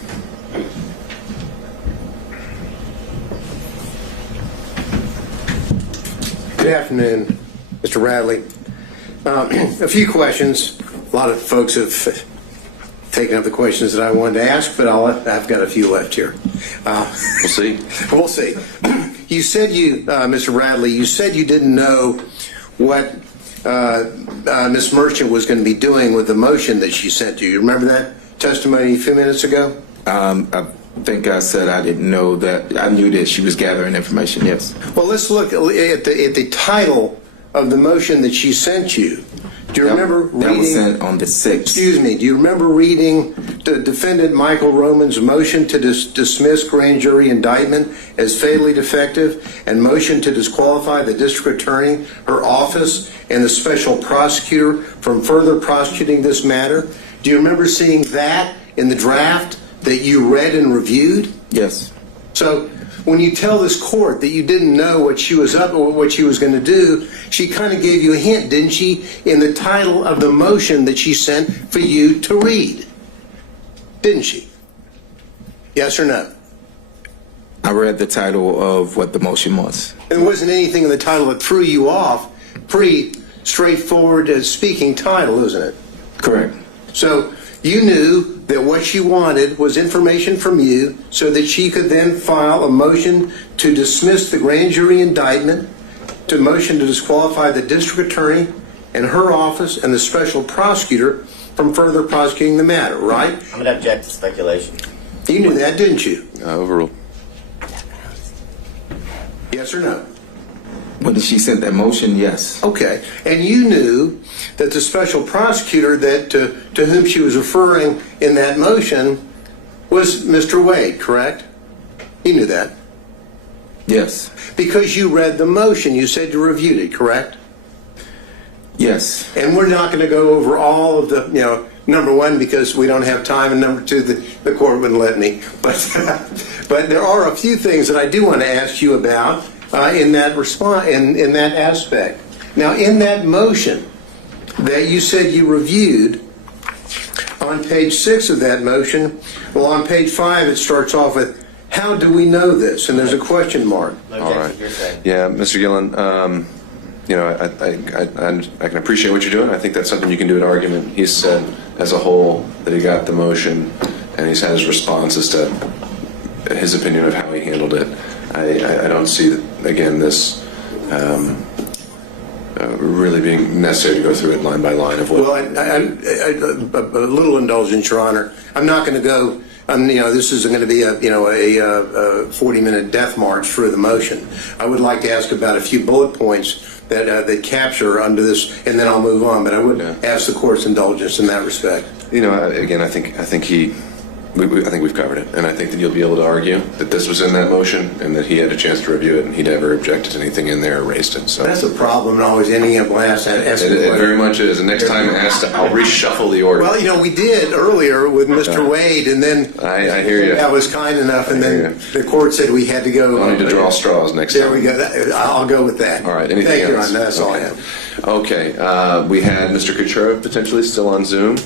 Good afternoon, Mr. Radley. A few questions. A lot of folks have taken up the questions that I wanted to ask, but I've got a few left here. We'll see. We'll see. You said Mr. Radley, you said you didn't know what Ms. Merchant was going to be doing with the motion that she sent you. You remember that testimony a few minutes ago? I think I said I didn't know that. I knew that she was gathering information, yes. Well, let's look at the title of the motion that she sent you. Do you remember reading? That was sent on the 6th. Excuse me. Do you remember reading the defendant Michael Roman's motion to dismiss grand jury indictment as fatally defective and motion to disqualify the district attorney, her office, and the special prosecutor from further prosecuting this matter? Do you remember seeing that in the draft that you read and reviewed? Yes. So when you tell this court that you didn't know what she was up or what she was going to do, she kind of gave you a hint, didn't she, in the title of the motion that she sent for you to read? Didn't she? Yes or no? I read the title of what the motion was. There wasn't anything in the title that threw you off. Pretty straightforward speaking title, isn't it? Correct. So you knew that what she wanted was information from you so that she could then file a motion to dismiss the grand jury indictment, to motion to disqualify the district attorney and her office and the special prosecutor from further prosecuting the matter, right? I'm going to object to speculation. You knew that, didn't you? Overruled. Yes or no? When she sent that motion, yes. Okay. And you knew that the special prosecutor that to whom she was referring in that motion was Mr. Wade, correct? You knew that. Yes. Because you read the motion, you said you reviewed it, correct? Yes. And we're not going to go over all of the, number one, because we don't have time, and number two, the court wouldn't let me. But there are a few things that I do want to ask you about in that response, in that aspect. Now, in that motion that you said you reviewed, on page 6 of that motion, well, on page 5 it starts off with, how do we know this? And there's a question mark. All right. Yeah, Mr. Gillen, I can appreciate what you're doing. I think that's something you can do at argument. He's said as a whole that he got the motion, and he's had his response as to his opinion of how he handled it. I don't see, again, this really being necessary to go through it line by line of what. Well, a little indulgence, Your Honor. I'm not going to go. This isn't going to be a 40-minute death march through the motion. I would like to ask about a few bullet points that capture under this, and then I'll move on. But I would ask the court's indulgence in that respect. Again, I think we've covered it, and I think that you'll be able to argue that this was in that motion and that he had a chance to review it, and he never objected to anything in there or raised it. So that's a problem, and always ending up last. It very much is. And next time I'll reshuffle the order. Well, we did earlier with Mr. Wade, and then I hear you. That was kind enough, and then the court said we had to go. I need to draw straws next time. There we go. I'll go with that. All right. Anything Thank else? you, Ron. That's all I have. Okay. We had Mr. Kucherov potentially still on Zoom.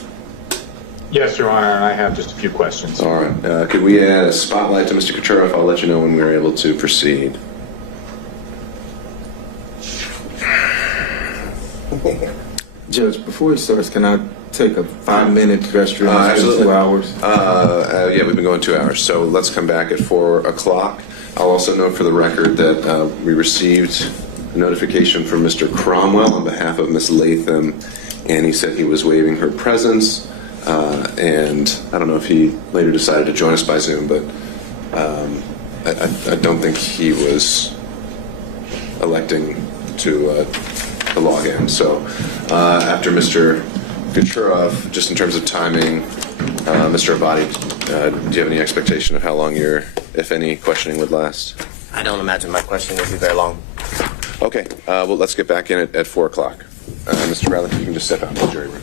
Yes, Your Honor, and I have just a few questions. All right. Could we add a spotlight to Mr. Kucherov? I'll let you know when we're able to proceed. Judge, before he starts, can I take a 5-minute restroom? Absolutely. 2 hours. Yeah, we've been going 2 hours, so let's come back at 4 o'clock. I'll also note for the record that we received a notification from Mr. Cromwell on behalf of Ms. Latham, and he said he was waiving her presence. And I don't know if he later decided to join us by Zoom, but I don't think he was electing to log in. So after Mr. Kucherov, just in terms of timing, Mr. Abadi, do you have any expectation of how long your, if any, questioning would last? I don't imagine my questioning will be very long. Okay, well, let's get back in at 4 o'clock. Mr. Bradley, you can just step out to the jury room.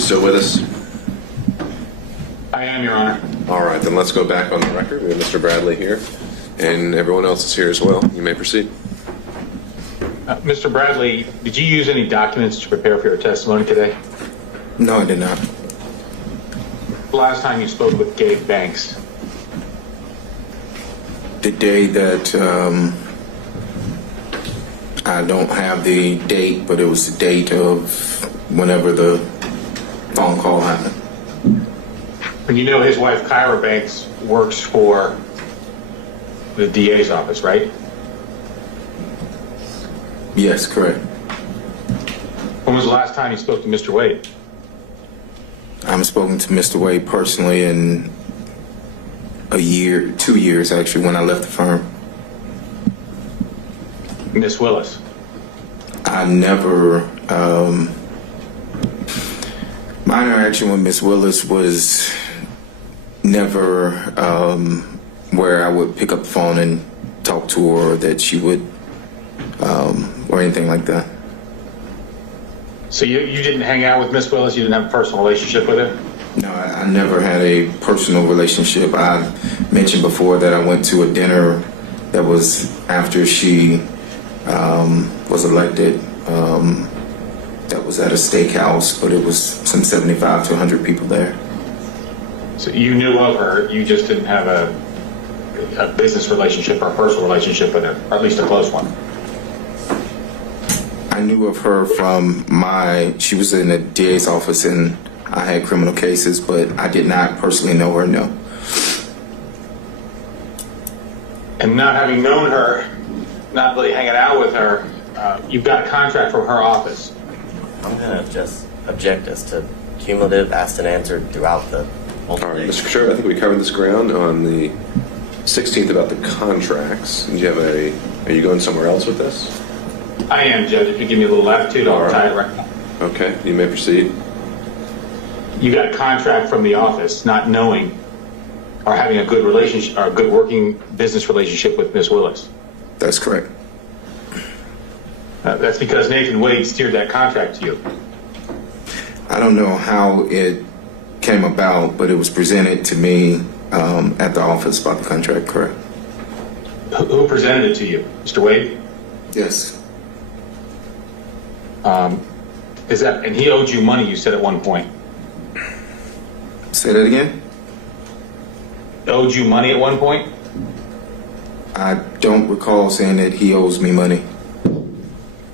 still with us? I am, Your Honor. All right, then let's go back on the record. We have Mr. Bradley here, and everyone else is here as well. You may proceed. Mr. Bradley, did you use any documents to prepare for your testimony today? No, I did not. The last time you spoke with Gabe Banks? The day that I don't have the date, but it was the date of whenever the phone call happened. And you know his wife, Kyra Banks, works for the DA's office, right? Yes, correct. When was the last time you spoke to Mr. Wade? I haven't spoken to Mr. Wade personally in a year, 2 years actually, when I left the firm. Miss Willis? I never, my interaction with Miss Willis was never where I would pick up the phone and talk to her, or that she would, or anything like that. So you didn't hang out with Miss Willis? You didn't have a personal relationship with her? No, I never had a personal relationship. I mentioned before that I went to a dinner that was after she was elected. That was at a steakhouse, but it was some 75 to 100 people there. So you knew of her, you just didn't have a business relationship or a personal relationship with her, or at least a close one? I knew of her from she was in the DA's office and I had criminal cases, but I did not personally know her, no. And not having known her, not really hanging out with her, you've got a contract from her office. I'm going to just object as to cumulative asked and answered throughout the multiple All right, days. Mr. Sherwood, I think we covered this ground on the 16th about the contracts. Do you have are you going somewhere else with this? I am, Judge. If you give me a little latitude, I'll tie it right now. Okay, you may proceed. You got a contract from the office, not knowing or having a good relationship or a good working business relationship with Miss Willis. That's correct. That's because Nathan Wade steered that contract to you. I don't know how it came about, but it was presented to me at the office about the contract, correct? Who presented it to you? Mr. Wade? Yes. And he owed you money, you said at one point. Say that again? Owed you money at one point? I don't recall saying that he owes me money.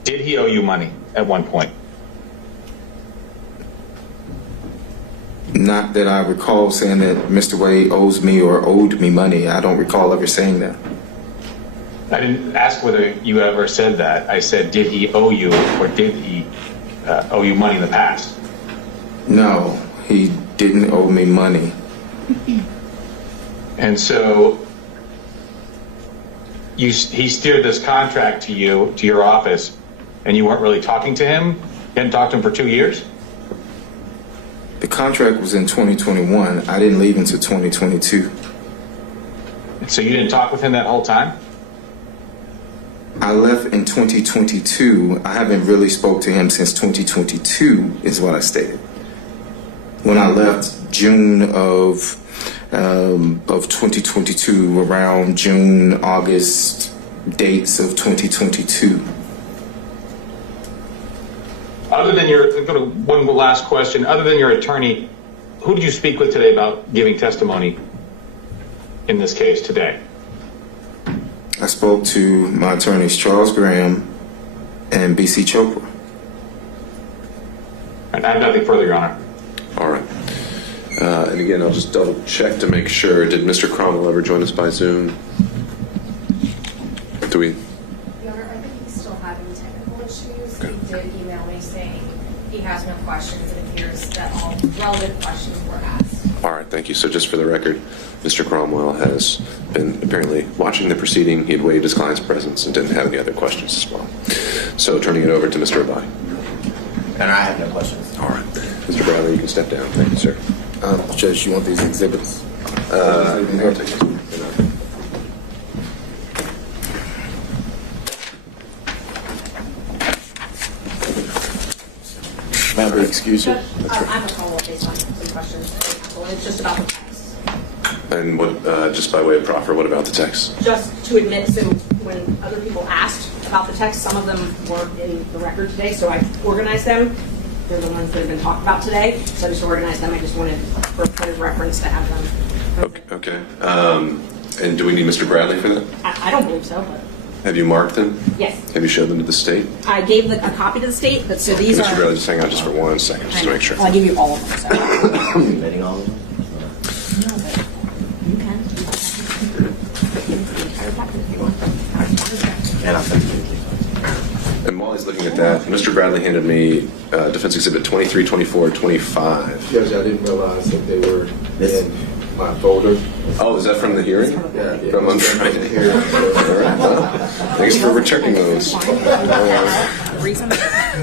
Did he owe you money at one point? Not that I recall saying that Mr. Wade owes me or owed me money. I don't recall ever saying that. I didn't ask whether you ever said that. I said, did he owe you or did he owe you money in the past? No, he didn't owe me money. And so he steered this contract to you, to your office, and you weren't really talking to him? You hadn't talked to him for 2 years? The contract was in 2021. I didn't leave until 2022. So you didn't talk with him that whole time? I left in 2022. I haven't really spoke to him since 2022 is what I stated. When I left June of 2022, around June, August dates of 2022. Other than one last question, other than your attorney, who did you speak with today about giving testimony in this case today? I spoke to my attorneys, Charles Graham and B.C. Chopra. And I have nothing further, Your Honor. All right. And again, I'll just double check to make sure. Did Mr. Cromwell ever join us by Zoom? Do we? Your Honor, I think he's still having technical issues. He did email me saying he has no questions. It appears that all relevant questions were asked. All right, thank you. So just for the record, Mr. Cromwell has been apparently watching the proceeding. He had waived his client's presence and didn't have any other questions as well. So turning it over to Mr. Abai. And I have no questions. All right. Mr. Bradley, you can step down. Thank you, sir. Judge, you want these exhibits? I'll take it. Remember, excuse you. I have a follow-up based on some questions. And it's just about the text. And what, just by way of proffer, what about the text? Just to admit, so when other people asked about the text, some of them weren't in the record today, so I organized them. They're the ones that have been talked about today, so I just organized them. I just wanted, for a point of reference, to have them. Okay. And do we need Mr. Bradley for that? I don't believe so, but Have you marked them? yes. Have you showed them to the state? I gave a copy to the state, but so these Mr. are. Bradley, just hang on just for 1 second, just to make sure. Well, I'll give you all of them. So. Admitting all of them? No, but you can. The entire packet if you want. And I'll send it to you. And while he's looking at that, Mr. Bradley handed me Defense Exhibit 23, 24, 25. Judge, I didn't realize that they were This- in my folder. Oh, is that from the hearing? Yeah. From on Friday. All right, well, thanks for returning those. The reason I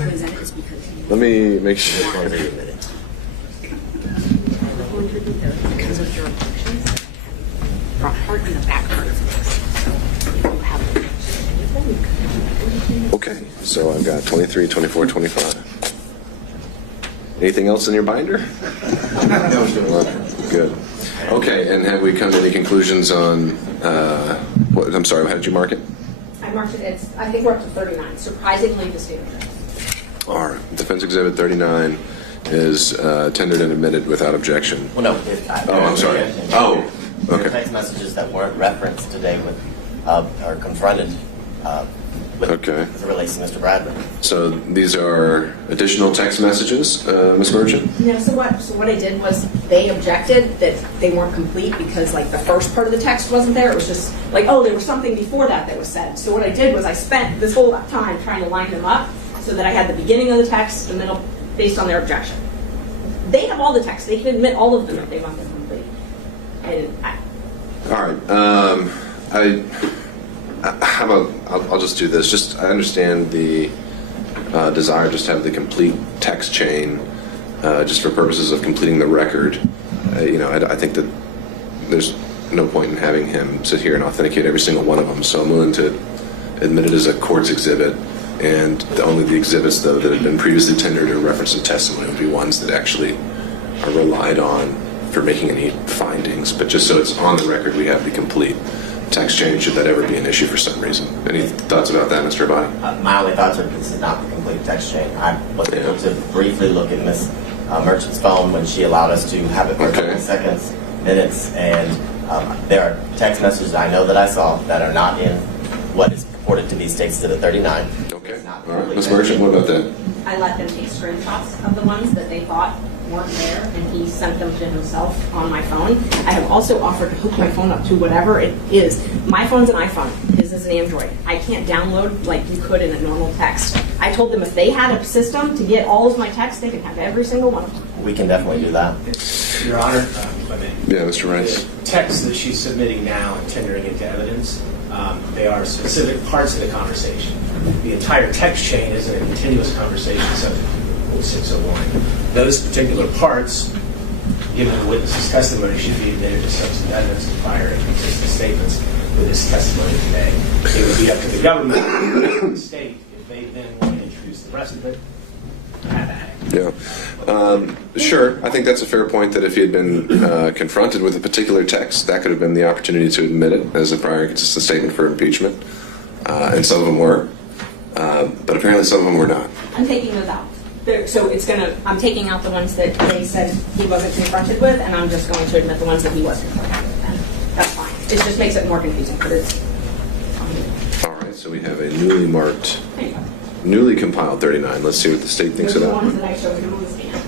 presented is because Let me make sure. because of your objections, front part and the back part of this. So you have Okay, so I've got 23, 24, 25. Anything else in your binder? No. Good. Okay, and have we come to any conclusions on, what, I'm sorry, how did you mark it? I marked it, I think we're up to 39. Surprisingly, the state of All right, Defense Exhibit 39 is tendered and admitted without objection. Well, no. I'm sorry. Oh, Your okay. text messages that weren't referenced today with, are confronted with Okay. as it relates to Mr. Bradley. So these are additional text messages, Ms. Merchant? No, so what I did was they objected that they weren't complete because like the first part of the text wasn't there. It was just like, oh, there was something before that was said. So what I did was I spent this whole time trying to line them up so that I had the beginning of the text, the middle, based on their objection. They have all the text. They can admit all of them if they want them complete. All right. How about, I'll just do this. Just, I understand the desire just to have the complete text chain just for purposes of completing the record. I think that there's no point in having him sit here and authenticate every single one of them. So I'm willing to admit it as a court's exhibit. And only the exhibits, though, that have been previously tendered or referenced in testimony would be ones that actually are relied on for making any findings. But just so it's on the record, we have the complete text chain, should that ever be an issue for some reason. Any thoughts about that, Mr. Abadi? My only thoughts are this is not the complete text chain. I was able to briefly look at Ms. Merchant's phone when she allowed us to have it for a couple of seconds, minutes, and there are text messages I know that I saw that are not in what is purported to be State Exhibit 39. Okay. All right. Ms. Merchant, what about that? I let them take screenshots of the ones that they thought weren't there, and he sent them to himself on my phone. I have also offered to hook my phone up to whatever it is. My phone's an iPhone. His is an Android. I can't download like you could in a normal text. I told them if they had a system to get all of my texts, they could have every single one of them. We can definitely do that. Your Honor, if I may. Yeah, Mr. Rice. The texts that she's submitting now and tendering into evidence, they are specific parts of the conversation. The entire text chain isn't a continuous conversation subject to 601. Those particular parts, given the witness's testimony, should be admitted as substantive evidence to prior and consistent statements with this testimony today. It would be up to the government and the state if they then want to introduce the rest of it. Yeah. Sure. I think that's a fair point that if he had been confronted with a particular text, that could have been the opportunity to admit it as a prior and consistent statement for impeachment. And some of them were. But apparently some of them were not. I'm taking those out. So I'm taking out the ones that they said he wasn't confronted with, and I'm just going to admit the ones that he was confronted with. And that's fine. It just makes it more confusing, but it's fine. All right. So we have a newly marked, newly compiled 39. Let's see what the state thinks Those of are that. the ones that I showed him on the stand.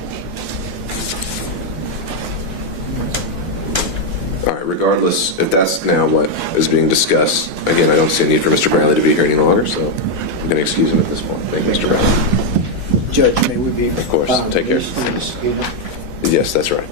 All right, regardless, if that's now what is being discussed, again, I don't see a need for Mr. Bradley to be here any longer, so I'm going to excuse him at this point. Thank you, Mr. Bradley. Judge, may we be? Of course. Take care. Yes, that's right.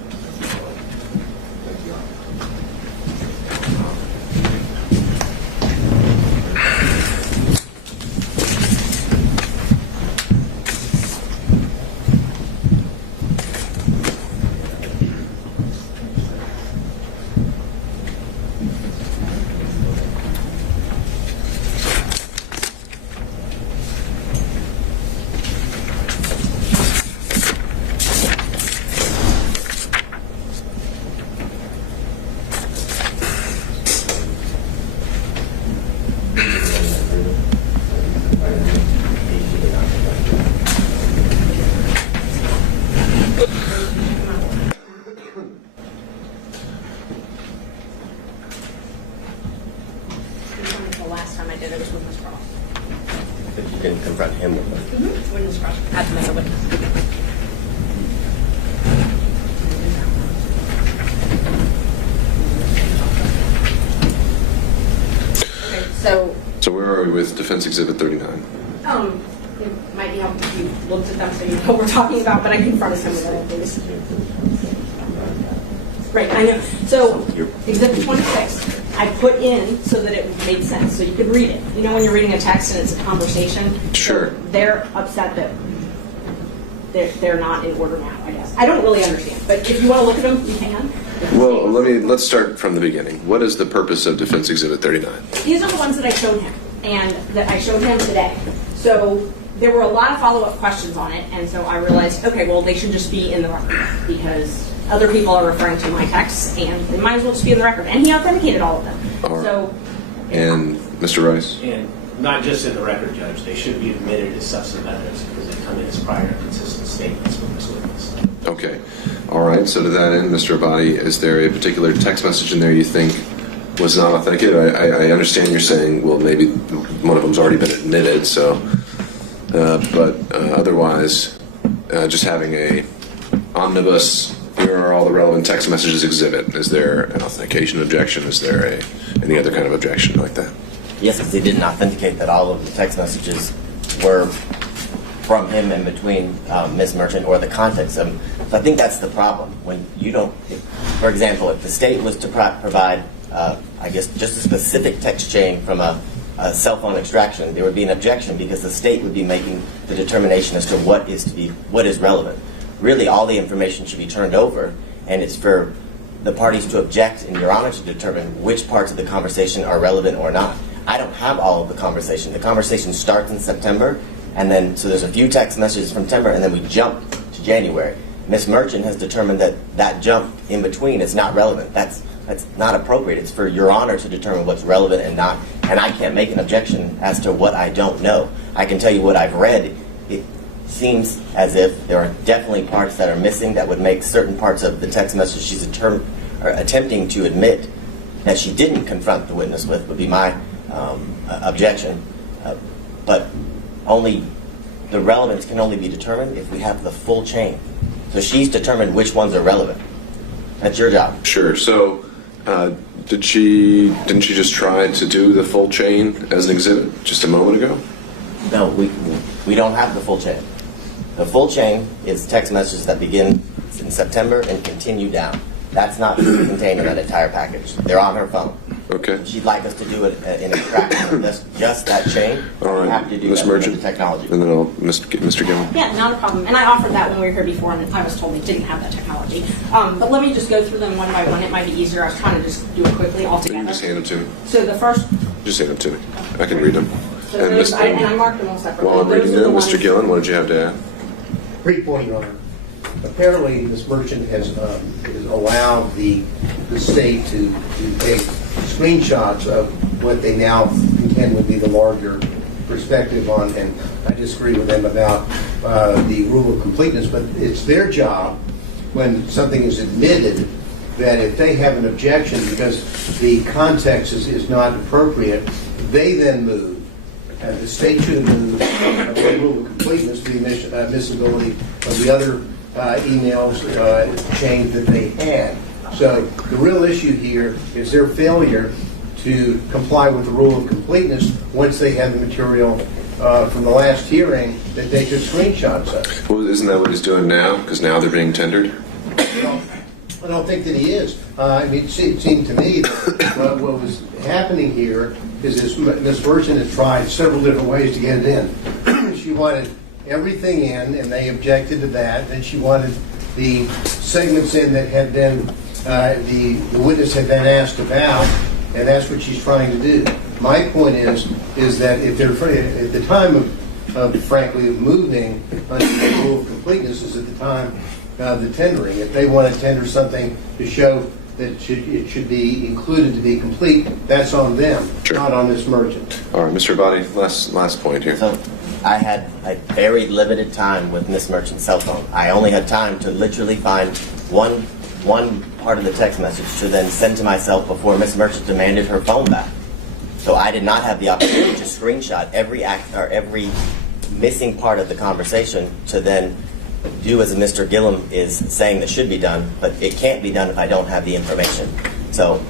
did. It was with Ms. Cross. But you didn't confront him with it. When Ms. Cross had him as a witness. Okay, So where are we with Defense Exhibit 39? it might be helpful if you looked at them so you know what we're talking about, but I confronted him with all these. Right, I know. So, Exhibit 26, I put in so that it made sense, so you could read it. You know when you're reading a text and it's a conversation? Sure. So they're upset that they're not in order now, I guess. I don't really understand, but if you want to look at them, you can. Well, let's start from the beginning. What is the purpose of Defense Exhibit 39? These are the ones that I showed him, and that I showed him today. So there were a lot of follow-up questions on it, and so I realized, okay, well, they should just be in the record, because other people are referring to my texts, and they might as well just be in the record. And he authenticated all of them. All right. So, And Mr. Rice? And not just in the record, Judge, they should be admitted as substantive evidence because they come in as prior and consistent statements from this witness. Okay. All right. So to that end, Mr. Abadi, is there a particular text message in there you think was not authenticated? I understand you're saying, well, maybe one of them's already been admitted, so, but otherwise, just having a omnibus, here are all the relevant text messages exhibit. Is there an authentication objection? Is there any other kind of objection like that? Yes, because he didn't authenticate that all of the text messages were from him and between Ms. Merchant or the context of them. So I think that's the problem. When you don't, for example, if the state was to provide, I guess, just a specific text chain from a cell phone extraction, there would be an objection because the state would be making the determination as to what is relevant. Really, all the information should be turned over, and it's for the parties to object and Your Honor to determine which parts of the conversation are relevant or not. I don't have all of the conversation. The conversation starts in September, and then, so there's a few text messages from September, and then we jump to January. Ms. Merchant has determined that that jump in between is not relevant. That's not appropriate. It's for Your Honor to determine what's relevant and not, and I can't make an objection as to what I don't know. I can tell you what I've read. It seems as if there are definitely parts that are missing that would make certain parts of the text message she's attempting to admit that she didn't confront the witness with would be my objection. But only the relevance can only be determined if we have the full chain. So she's determined which ones are relevant. That's your job. Sure. So didn't she just try to do the full chain as an exhibit just a moment ago? No, we don't have the full chain. The full chain is text messages that begin in September and continue down. That's not contained in that entire package. They're on her phone. Okay. She'd like us to do it in extraction of just that chain. All right. Happy to do Ms. that Merchant, with the technology. and then Mr. Gillen. yeah, not a problem. And I offered that when we were here before, and I was told they didn't have that technology. But let me just go through them one by one. It might be easier. I was trying to just do it quickly all You together. can just hand them to me. So the first, Just hand them to me. I can read them. so those, and I marked them all separately. While I'm Those reading are the them, ones- Mr. Gillen, what did you have to add? Brief point, Your Honor. Apparently, Ms. Merchant has allowed the state to take screenshots of what they now contend would be the larger perspective on, and I disagree with them about the rule of completeness, but it's their job when something is admitted that if they have an objection because the context is not appropriate, they then move. The state should move the rule of completeness, the admissibility of the other emails chain that they had. So the real issue here is their failure to comply with the rule of completeness once they have the material from the last hearing that they took screenshots of. Well, isn't that what he's doing now? Because now they're being tendered? I don't think that he is. I mean, it seemed to me that what was happening here is this Ms. Merchant has tried several different ways to get it in. She wanted everything in, and they objected to that. Then she wanted the segments in that had been, the witness had been asked about, and that's what she's trying to do. My point is that if they're at the time of frankly, of moving under the rule of completeness is at the time of the tendering. If they want to tender something to show that it should be included to be complete, that's on them, not on Ms. Merchant. All right, Mr. Abadi, last point here. So I had a very limited time with Ms. Merchant's cell phone. I only had time to literally find one part of the text message to then send to myself before Ms. Merchant demanded her phone back. So I did not have the opportunity to screenshot every act or every missing part of the conversation to then do as Mr. Gillum is saying that should be done, but it can't be done if I don't have the information. So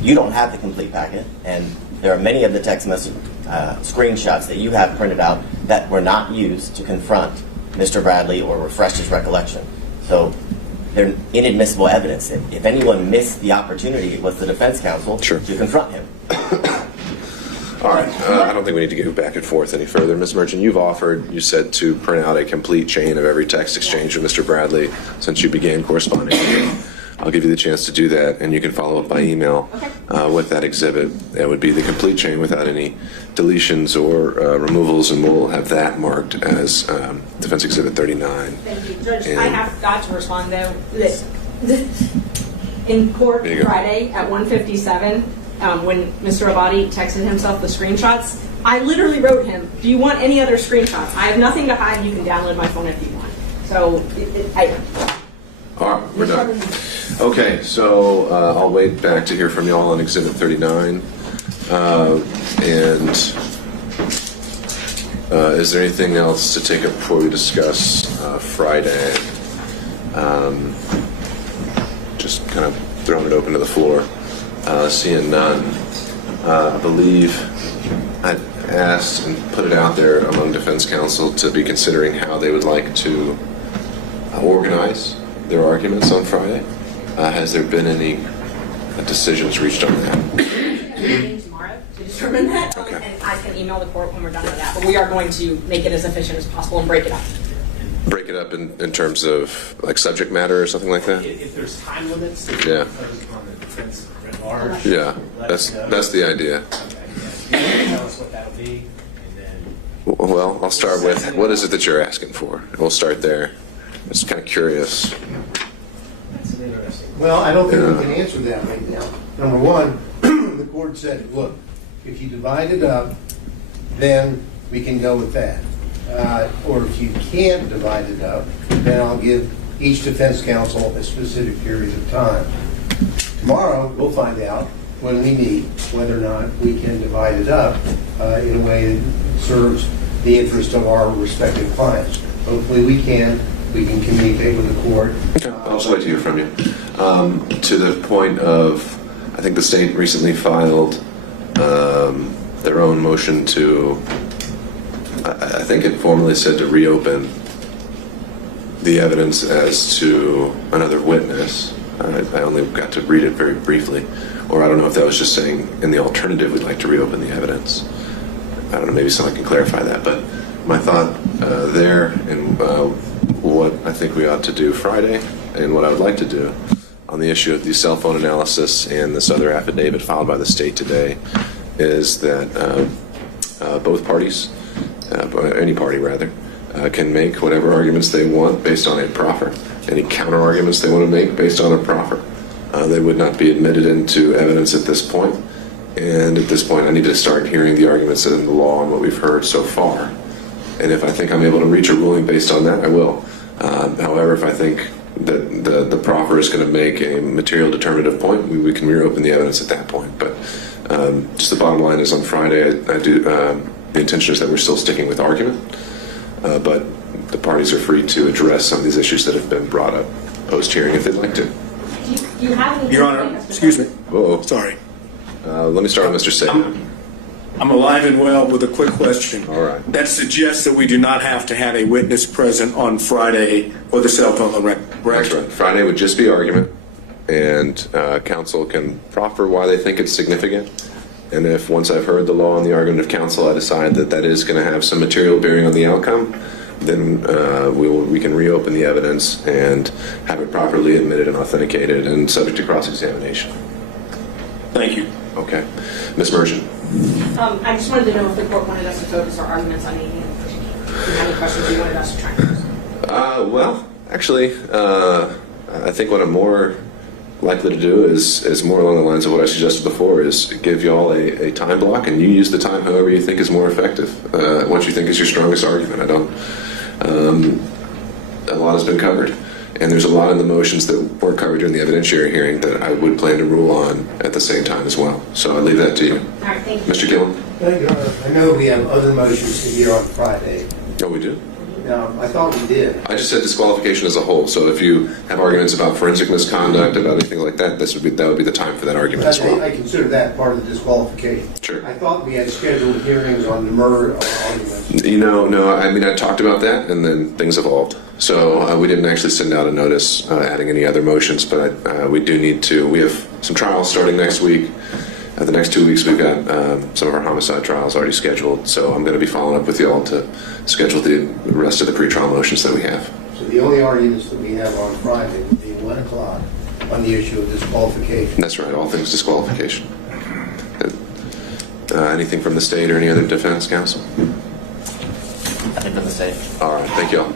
you don't have the complete packet, and there are many of the text message screenshots that you have printed out that were not used to confront Mr. Bradley or refresh his recollection. So they're inadmissible evidence. If anyone missed the opportunity, it was the defense counsel to confront him. All right. I don't think we need to go back and forth any further. Ms. Merchant, you've offered, you said, to print out a complete chain of every text exchange with Mr. Bradley since you began corresponding with him. I'll give you the chance to do that, and you can follow up by email with that exhibit. That would be the complete chain without any deletions or removals, and we'll have that marked as Defense Exhibit 39. Thank you, Judge. I have got to respond, though. In court Friday at 1:57, when Mr. Abadi texted himself the screenshots, I literally wrote him, "Do you want any other screenshots? I have nothing to hide. You can download my phone if you want." So, all right, we're done. Okay, so I'll wait back to hear from y'all on Exhibit 39. Is there anything else to take up before we discuss Friday? Just kind of throwing it open to the floor. Seeing none, I believe I asked and put it out there among defense counsel to be considering how they would like to organize their arguments on Friday. Has there been any decisions reached on that? Meeting tomorrow to determine that, and I can email the court when we're done with that. But we are going to make it as efficient as possible and break it up. Break it up in terms of like subject matter or something like that? If there's time limits, yeah. On the defense at large, yeah, that's the idea. Okay. Tell us what that'll be, and then. Well, I'll start with what is it that you're asking for? We'll start there. I'm just kind of curious. That's an interesting. Well, I don't think we can answer that right now. Number one, the court said, look, if you divide it up, then we can go with that. Or if you can't divide it up, then I'll give each defense counsel a specific period of time. Tomorrow, we'll find out when we meet whether or not we can divide it up in a way that serves the interest of our respective clients. Hopefully we can. We can communicate with the court. Okay, I'll just wait to hear from you. To the point of, I think the state recently filed their own motion to, I think it formally said to reopen the evidence as to another witness. I only got to read it very briefly. Or I don't know if that was just saying in the alternative we'd like to reopen the evidence. I don't know, maybe someone can clarify that. But my thought there and what I think we ought to do Friday and what I would like to do on the issue of the cell phone analysis and this other affidavit filed by the state today is that both parties, any party rather, can make whatever arguments they want based on a proffer. Any counter arguments they want to make based on a proffer. They would not be admitted into evidence at this point. And at this point, I need to start hearing the arguments in the law and what we've heard so far. And if I think I'm able to reach a ruling based on that, I will. However, if I think that the proffer is going to make a material determinative point, we can reopen the evidence at that point. But just the bottom line is on Friday, the intention is that we're still sticking with argument. But the parties are free to address some of these issues that have been brought up post-hearing if they'd like to. You have Your Honor, excuse me. Whoa. Sorry. Let me start with Mr. Saban. I'm alive and well with a quick question. All right. That suggests that we do not have to have a witness present on Friday for the cell phone record. That's right. Friday would just be argument, and counsel can proffer why they think it's significant. And if once I've heard the law and the argument of counsel, I decide that that is going to have some material bearing on the outcome, then we can reopen the evidence and have it properly admitted and authenticated and subject to cross-examination. Thank you. Okay. Ms. Merchant. I just wanted to know if the court wanted us to focus our arguments on anything in particular. If you have any questions you wanted us to try and answer. Well, actually, I think what I'm more likely to do is more along the lines of what I suggested before, is give y'all a time block, and you use the time however you think is more effective, what you think is your strongest argument. A lot has been covered, And there's a lot of the motions that weren't covered during the evidentiary hearing that I would plan to rule on at the same time as well. So I leave that to you. All right, thank you. Mr. Gillen? Thank you, Your Honor. I know we have other motions to hear on Friday. Oh, we do? Now, I thought we did. I just said disqualification as a whole. So if you have arguments about forensic misconduct, about anything like that, that would be the time for that argument as well. I consider that part of the disqualification. Sure. I thought we had scheduled hearings on the murder arguments. No. I mean, I talked about that, and then things evolved. So we didn't actually send out a notice adding any other motions, but we do need to. We have some trials starting next week. The next 2 weeks, we've got some of our homicide trials already scheduled. So I'm going to be following up with you all to schedule the rest of the pretrial motions that we have. So the only arguments that we have on Friday would be 1 o'clock on the issue of disqualification. That's right, all things disqualification. Anything from the state or any other defense counsel? Nothing from the state. All right, thank you all.